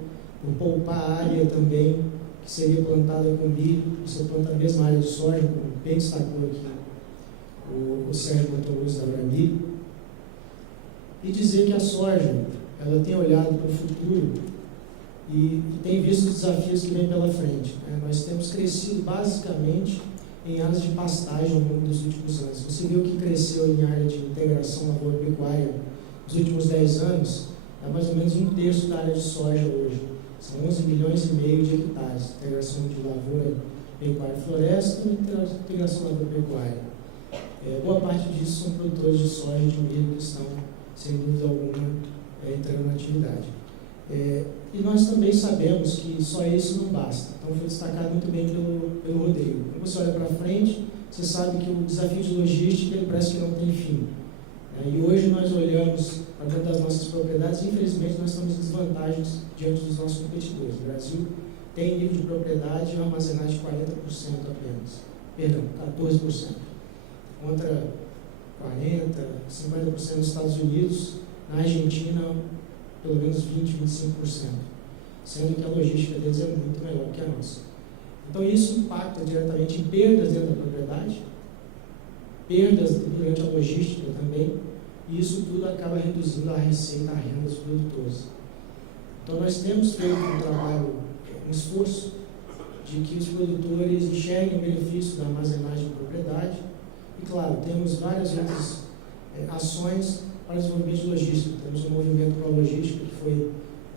por poupar área também, que seria plantada com milho, você planta a mesma área de soja, como bem destacou aqui o Sérgio Bortoluzzi da Abramilho, e dizer que a soja ela tem olhado para o futuro e tem visto os desafios que vêm pela frente. Né? Nós temos crescido basicamente em áreas de pastagem ao longo dos últimos anos. Você viu que cresceu em área de integração lavoura-pecuária nos últimos 10 anos, é mais ou menos 1/3 da área de soja hoje. São 11,5 milhões de hectares, integração de lavoura, pecuária e floresta e integração lavoura-pecuária. Boa parte disso são produtores de soja e de milho que estão, sem dúvida alguma, entrando na atividade. E nós também sabemos que só isso não basta. Então, foi destacado muito bem pelo Rodrigo. Quando você olha para frente, você sabe que o desafio de logística ele parece que não tem fim. E hoje nós olhamos para dentro das nossas propriedades e, infelizmente, nós estamos em desvantagens diante dos nossos competidores. O Brasil tem nível de propriedade e armazenagem de 40% apenas. Perdão, 14%. Contra 40%, 50% nos Estados Unidos, na Argentina, pelo menos 20%, 25%, sendo que a logística deles é muito melhor que a nossa. Então, isso impacta diretamente em perdas dentro da propriedade, perdas durante a logística também, e isso tudo acaba reduzindo a receita, a renda dos produtores. Então, nós temos feito um trabalho, um esforço de que os produtores enxerguem o benefício da armazenagem de propriedade, e, claro, temos várias outras ações para o desenvolvimento de logística. Temos um movimento para a logística, que foi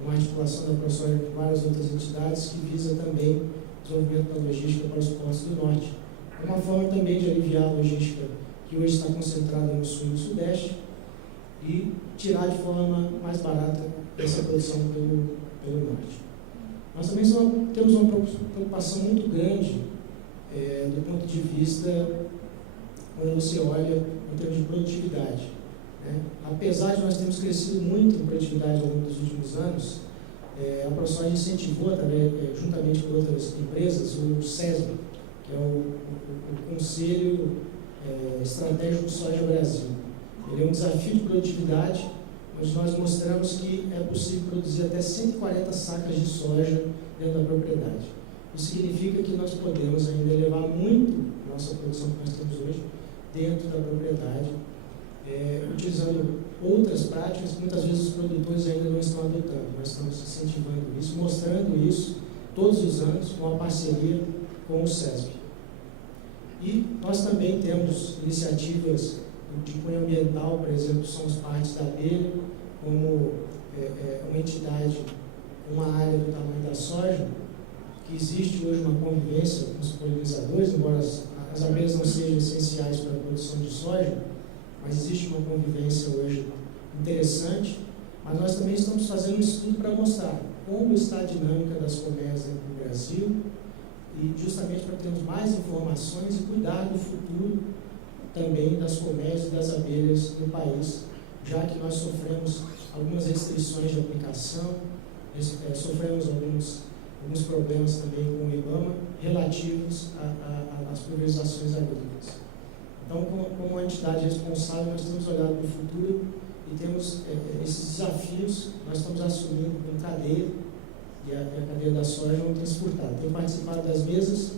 uma articulação da ProSoja com várias outras entidades, que visa também o desenvolvimento da logística para os postos do Norte. É uma forma também de aliviar a logística que hoje está concentrada no Sul e no Sudeste e tirar de forma mais barata essa produção pelo Norte. Nós também temos uma preocupação muito grande do ponto de vista quando você olha em termos de produtividade. Apesar de nós termos crescido muito em produtividade ao longo dos últimos anos, a ProSoja incentivou também, juntamente com outras empresas, o CESB, que é o Conselho Estratégico de Soja Brasil. Ele é um desafio de produtividade, onde nós mostramos que é possível produzir até 140 sacas de soja dentro da propriedade. Isso significa que nós podemos ainda elevar muito a nossa produção que nós temos hoje dentro da propriedade, utilizando outras práticas que muitas vezes os produtores ainda não estão adotando. Nós estamos incentivando isso, mostrando isso todos os anos com a parceria com o SESB. E nós também temos iniciativas de cunho ambiental, por exemplo, somos partes da abelha, como uma entidade, uma área do tamanho da soja, que existe hoje uma convivência com os polinizadores, embora as abelhas não sejam essenciais para a produção de soja, mas existe uma convivência hoje interessante, mas nós também estamos fazendo um estudo para mostrar como está a dinâmica das colmeias no Brasil e justamente para termos mais informações e cuidar do futuro também das colmeias e das abelhas no país, já que nós sofremos algumas restrições de aplicação, sofremos alguns problemas também com o IBAMA relativos às pulverizações agrícolas. Então, como uma entidade responsável, nós temos olhado para o futuro e temos esses desafios, nós estamos assumindo em cadeia, e a cadeia da soja não tem se furtado. Tem participado das mesas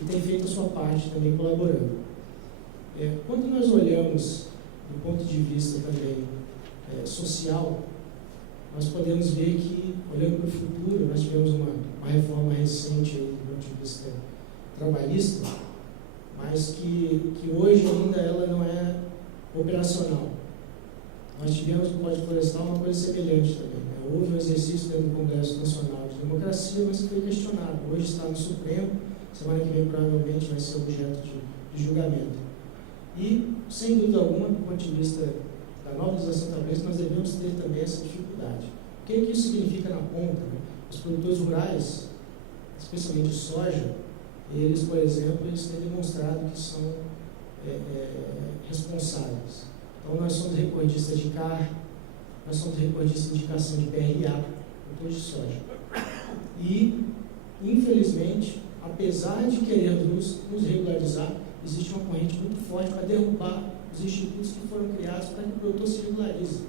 e tem feito a sua parte também colaborando. Quando nós olhamos do ponto de vista também social, nós podemos ver que, olhando para o futuro, nós tivemos uma reforma recente aí, do ponto de vista trabalhista, mas que hoje ainda ela não é operacional. Nós tivemos no Código Florestal uma coisa semelhante também. Houve um exercício dentro do Congresso Nacional de Democracia, mas que foi questionado. Hoje está no Supremo, semana que vem provavelmente vai ser objeto de julgamento. E, sem dúvida alguma, do ponto de vista da nova legislação trabalhista, nós devemos ter também essa dificuldade. O que isso significa na ponta? Né? Os produtores rurais, especialmente de soja, eles, por exemplo, eles têm demonstrado que são responsáveis. Então, nós somos recordistas de carne, nós somos recordistas de indicação de PRA, produtores de soja. E, infelizmente, apesar de querermos nos regularizar, existe uma corrente muito forte para derrubar os institutos que foram criados para que o produtor se regularize.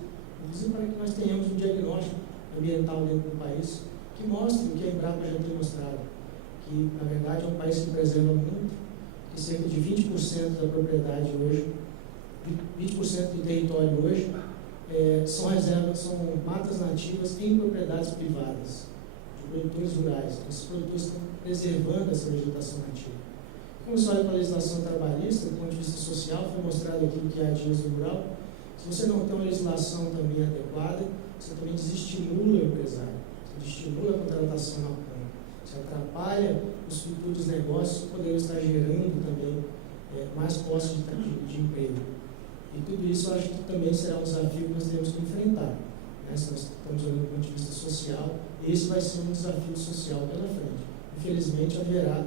Inclusive para que nós tenhamos um diagnóstico ambiental dentro do país que mostre o que a Embrapa já tem mostrado, que, na verdade, é um país que preserva muito, que cerca de 20% da propriedade hoje, 20% do território hoje, são reservas, são matas nativas em propriedades privadas, de produtores rurais. Então, esses produtores estão preservando essa vegetação nativa. Como se olha para a legislação trabalhista, do ponto de vista social, foi mostrado aqui o que é a dias rural. Se você não tem uma legislação também adequada, você também desestimula o empresário, você desestimula a contratação na ponta, você atrapalha os futuros negócios que poderiam estar gerando também mais postos de emprego. E tudo isso eu acho que também será um desafio que nós temos que enfrentar. Né? Se nós estamos olhando do ponto de vista social, esse vai ser um desafio social pela frente. Infelizmente, haverá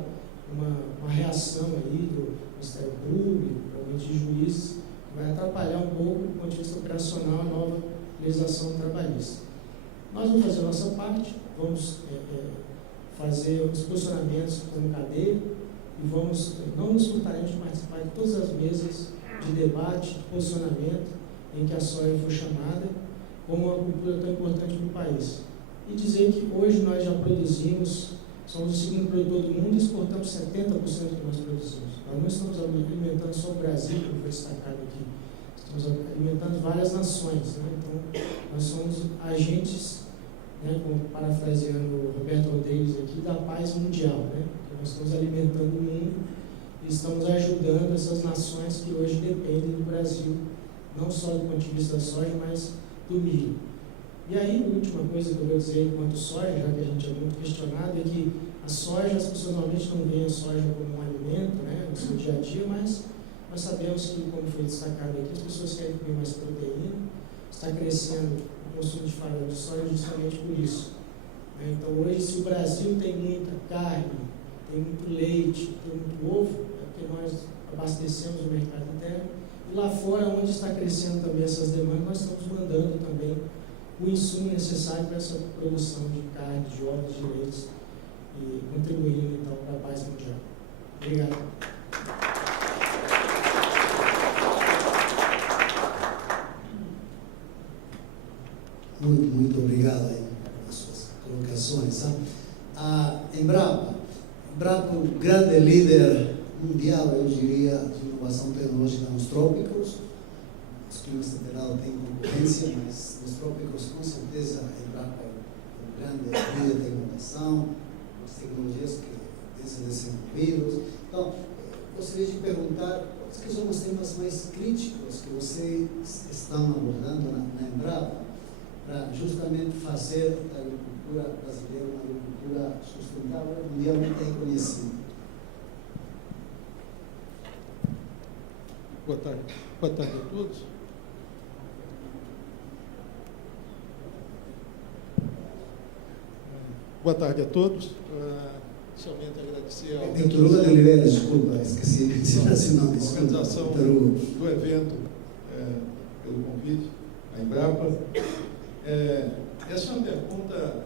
uma reação aí do Ministério Público, provavelmente de juízes, que vai atrapalhar um pouco, do ponto de vista operacional, a nova legislação trabalhista. Nós vamos fazer a nossa parte, vamos fazer os posicionamentos como cadeia e vamos, não nos furtaremos de participar de todas as mesas de debate, de posicionamento, em que a soja foi chamada como uma cultura tão importante para o país. E dizer que hoje nós já produzimos, somos o segundo produtor do mundo e exportamos 70% do que nós produzimos. Nós não estamos alimentando só o Brasil, como foi destacado aqui, estamos alimentando várias nações. Né? Então, nós somos agentes, né, como parafraseando o Roberto Rodrigues aqui, da paz mundial. Né? Porque nós estamos alimentando o mundo e estamos ajudando essas nações que hoje dependem do Brasil, não só do ponto de vista da soja, mas do milho. E aí, a última coisa que eu vou dizer enquanto soja, já que a gente é muito questionado, é que a soja, as pessoas normalmente não veem a soja como um alimento, né, no seu dia a dia, mas nós sabemos que, como foi destacado aqui, as pessoas querem comer mais proteína, está crescendo o consumo de farelo de soja justamente por isso. Então, hoje, se o Brasil tem muita carne, tem muito leite, tem muito ovo, é porque nós abastecemos o mercado interno, e lá fora, onde está crescendo também essas demandas, nós estamos mandando também o insumo necessário para essa produção de carne, de ovos, de leite, e contribuindo, então, para a paz mundial. Obrigado. Muito obrigado aí pelas suas colocações. A Embrapa é um grande líder mundial, eu diria, de inovação tecnológica nos trópicos. Os climas temperados têm concorrência, mas nos trópicos, com certeza, a Embrapa é um grande líder de inovação, as tecnologias que têm sido desenvolvidas. Então, gostaria de perguntar quais são os temas mais críticos que vocês estão abordando na Embrapa para justamente fazer da agricultura brasileira uma agricultura sustentável mundialmente reconhecida. Boa tarde a todos. Boa tarde a todos. Inicialmente agradecer ao Lula de Oliveira, desculpa, esqueci de mencionar esse nome. A organização do evento, pelo convite, a Embrapa. Essa é uma pergunta,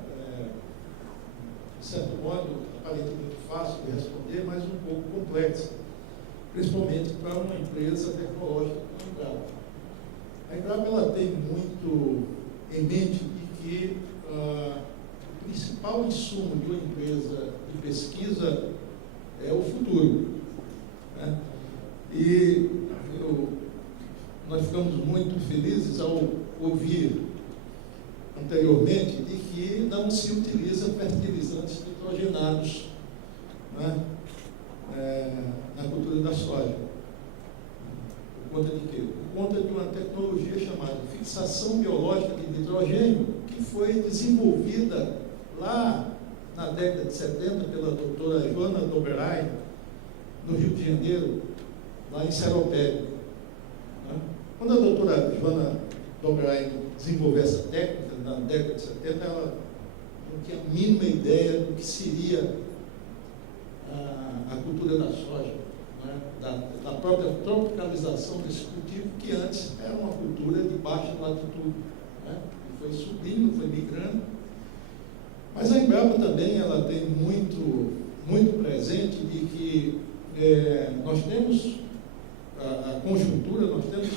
de certo modo, aparentemente fácil de responder, mas um pouco complexa, principalmente para uma empresa tecnológica como a Embrapa. A Embrapa ela tem muito em mente de que o principal insumo de uma empresa de pesquisa é o futuro. Né? E nós ficamos muito felizes ao ouvir anteriormente de que não se utiliza fertilizantes nitrogenados, né, na cultura da soja. Por conta de quê? Por conta de uma tecnologia chamada fixação biológica de nitrogênio, que foi desenvolvida lá na década de 70 pela doutora Joana Doberai, no Rio de Janeiro, lá em Seropédico. Né? Quando a doutora Joana Doberai desenvolveu essa técnica, na década de 70, ela não tinha a mínima ideia do que seria a cultura da soja, né? da própria tropicalização desse cultivo, que antes era uma cultura de baixa latitude, né? E foi subindo, foi migrando. Mas a Embrapa também ela tem muito presente de que nós temos a conjuntura, nós temos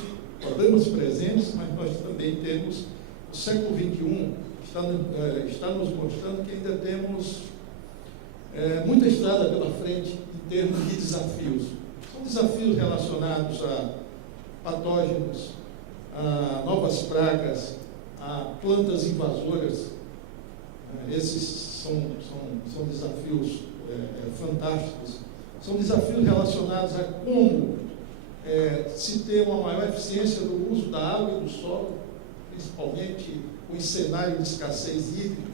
problemas presentes, mas nós também temos o século XXI, está nos mostrando que ainda temos muita estrada pela frente em termos de desafios. São desafios relacionados a patógenos, a novas pragas, a plantas invasoras. Esses são desafios fantásticos. São desafios relacionados a como se ter uma maior eficiência do uso da água e do solo, principalmente com cenário de escassez hídrica,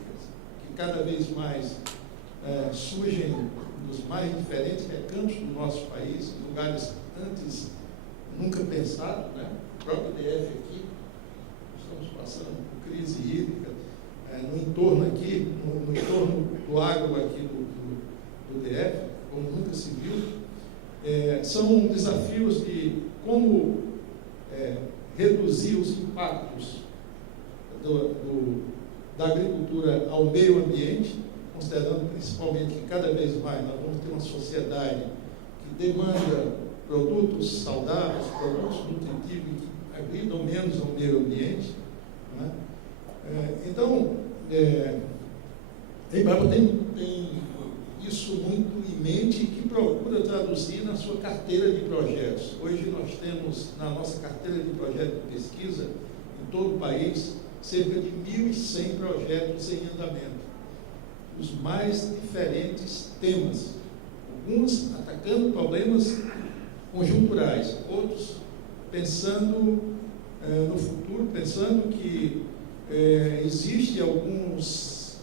que cada vez mais surgem nos mais diferentes recantos do nosso país, em lugares antes nunca pensados, né? O próprio DF aqui, estamos passando por crise hídrica, no entorno aqui, no entorno do agro aqui do DF, como nunca se viu. São desafios de como reduzir os impactos da agricultura ao meio ambiente, considerando principalmente que cada vez mais nós vamos ter uma sociedade que demanda produtos saudáveis, produtos nutritivos que agridam menos ao meio ambiente, né? Então, a Embrapa tem isso muito em mente e que procura traduzir na sua carteira de projetos. Hoje nós temos na nossa carteira de projetos de pesquisa, em todo o país, cerca de 1.100 projetos em andamento, os mais diferentes temas, alguns atacando problemas conjunturais, outros pensando no futuro, pensando que existem alguns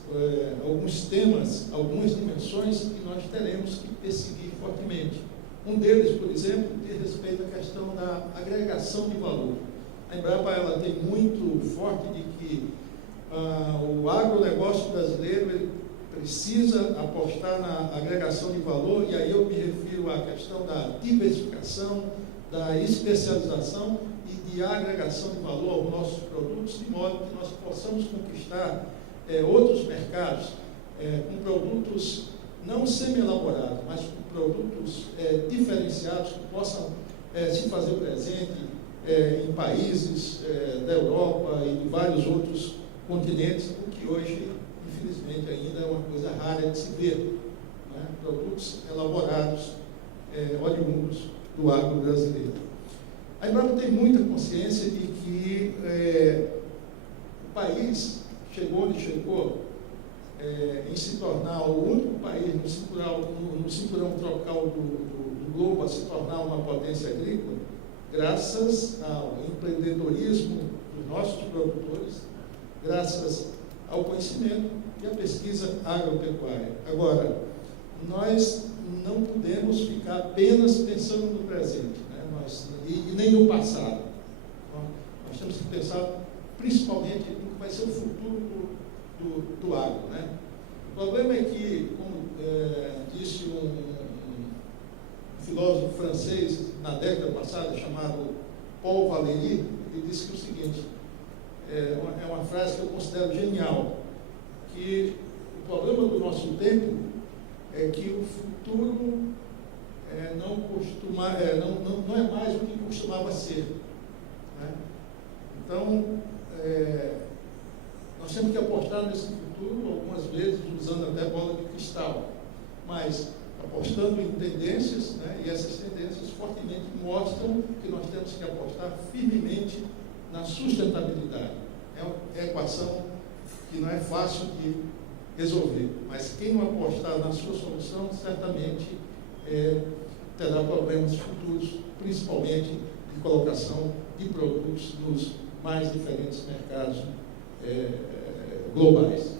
temas, algumas dimensões que nós teremos que perseguir fortemente. Um deles, por exemplo, diz respeito à questão da agregação de valor. A Embrapa ela tem muito forte de que o agronegócio brasileiro ele precisa apostar na agregação de valor, e aí eu me refiro à questão da diversificação, da especialização e de agregação de valor aos nossos produtos, de modo que nós possamos conquistar outros mercados com produtos não semi-elaborados, mas com produtos diferenciados que possam se fazer presente em países da Europa e de vários outros continentes, o que hoje, infelizmente, ainda é uma coisa rara de se ver, né? Produtos elaborados, oriundos do agro brasileiro. A Embrapa tem muita consciência de que o país chegou onde chegou em se tornar o único país no cinturão tropical do globo a se tornar uma potência agrícola, graças ao empreendedorismo dos nossos produtores, graças ao conhecimento e à pesquisa agropecuária. Agora, nós não podemos ficar apenas pensando no presente, né? E nem no passado. Nós temos que pensar principalmente no que vai ser o futuro do agro, né? O problema é que, como disse um filósofo francês na década passada, chamado Paul Valéry, ele disse que o seguinte, é uma frase que eu considero genial, que o problema do nosso tempo é que o futuro não é mais o que costumava ser, né? Então, nós temos que apostar nesse futuro, algumas vezes usando até bola de cristal, mas a apostando em tendências, né, e essas tendências fortemente mostram que nós temos que apostar firmemente na sustentabilidade. É uma equação que não é fácil de resolver, mas quem não apostar na sua solução, certamente terá problemas futuros, principalmente de colocação de produtos nos mais diferentes mercados globais.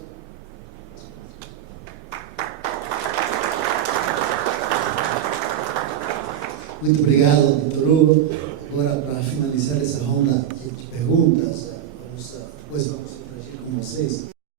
Muito obrigado, Dr. Hugo. Agora, para finalizar essa ronda de perguntas, depois vamos interagir com vocês.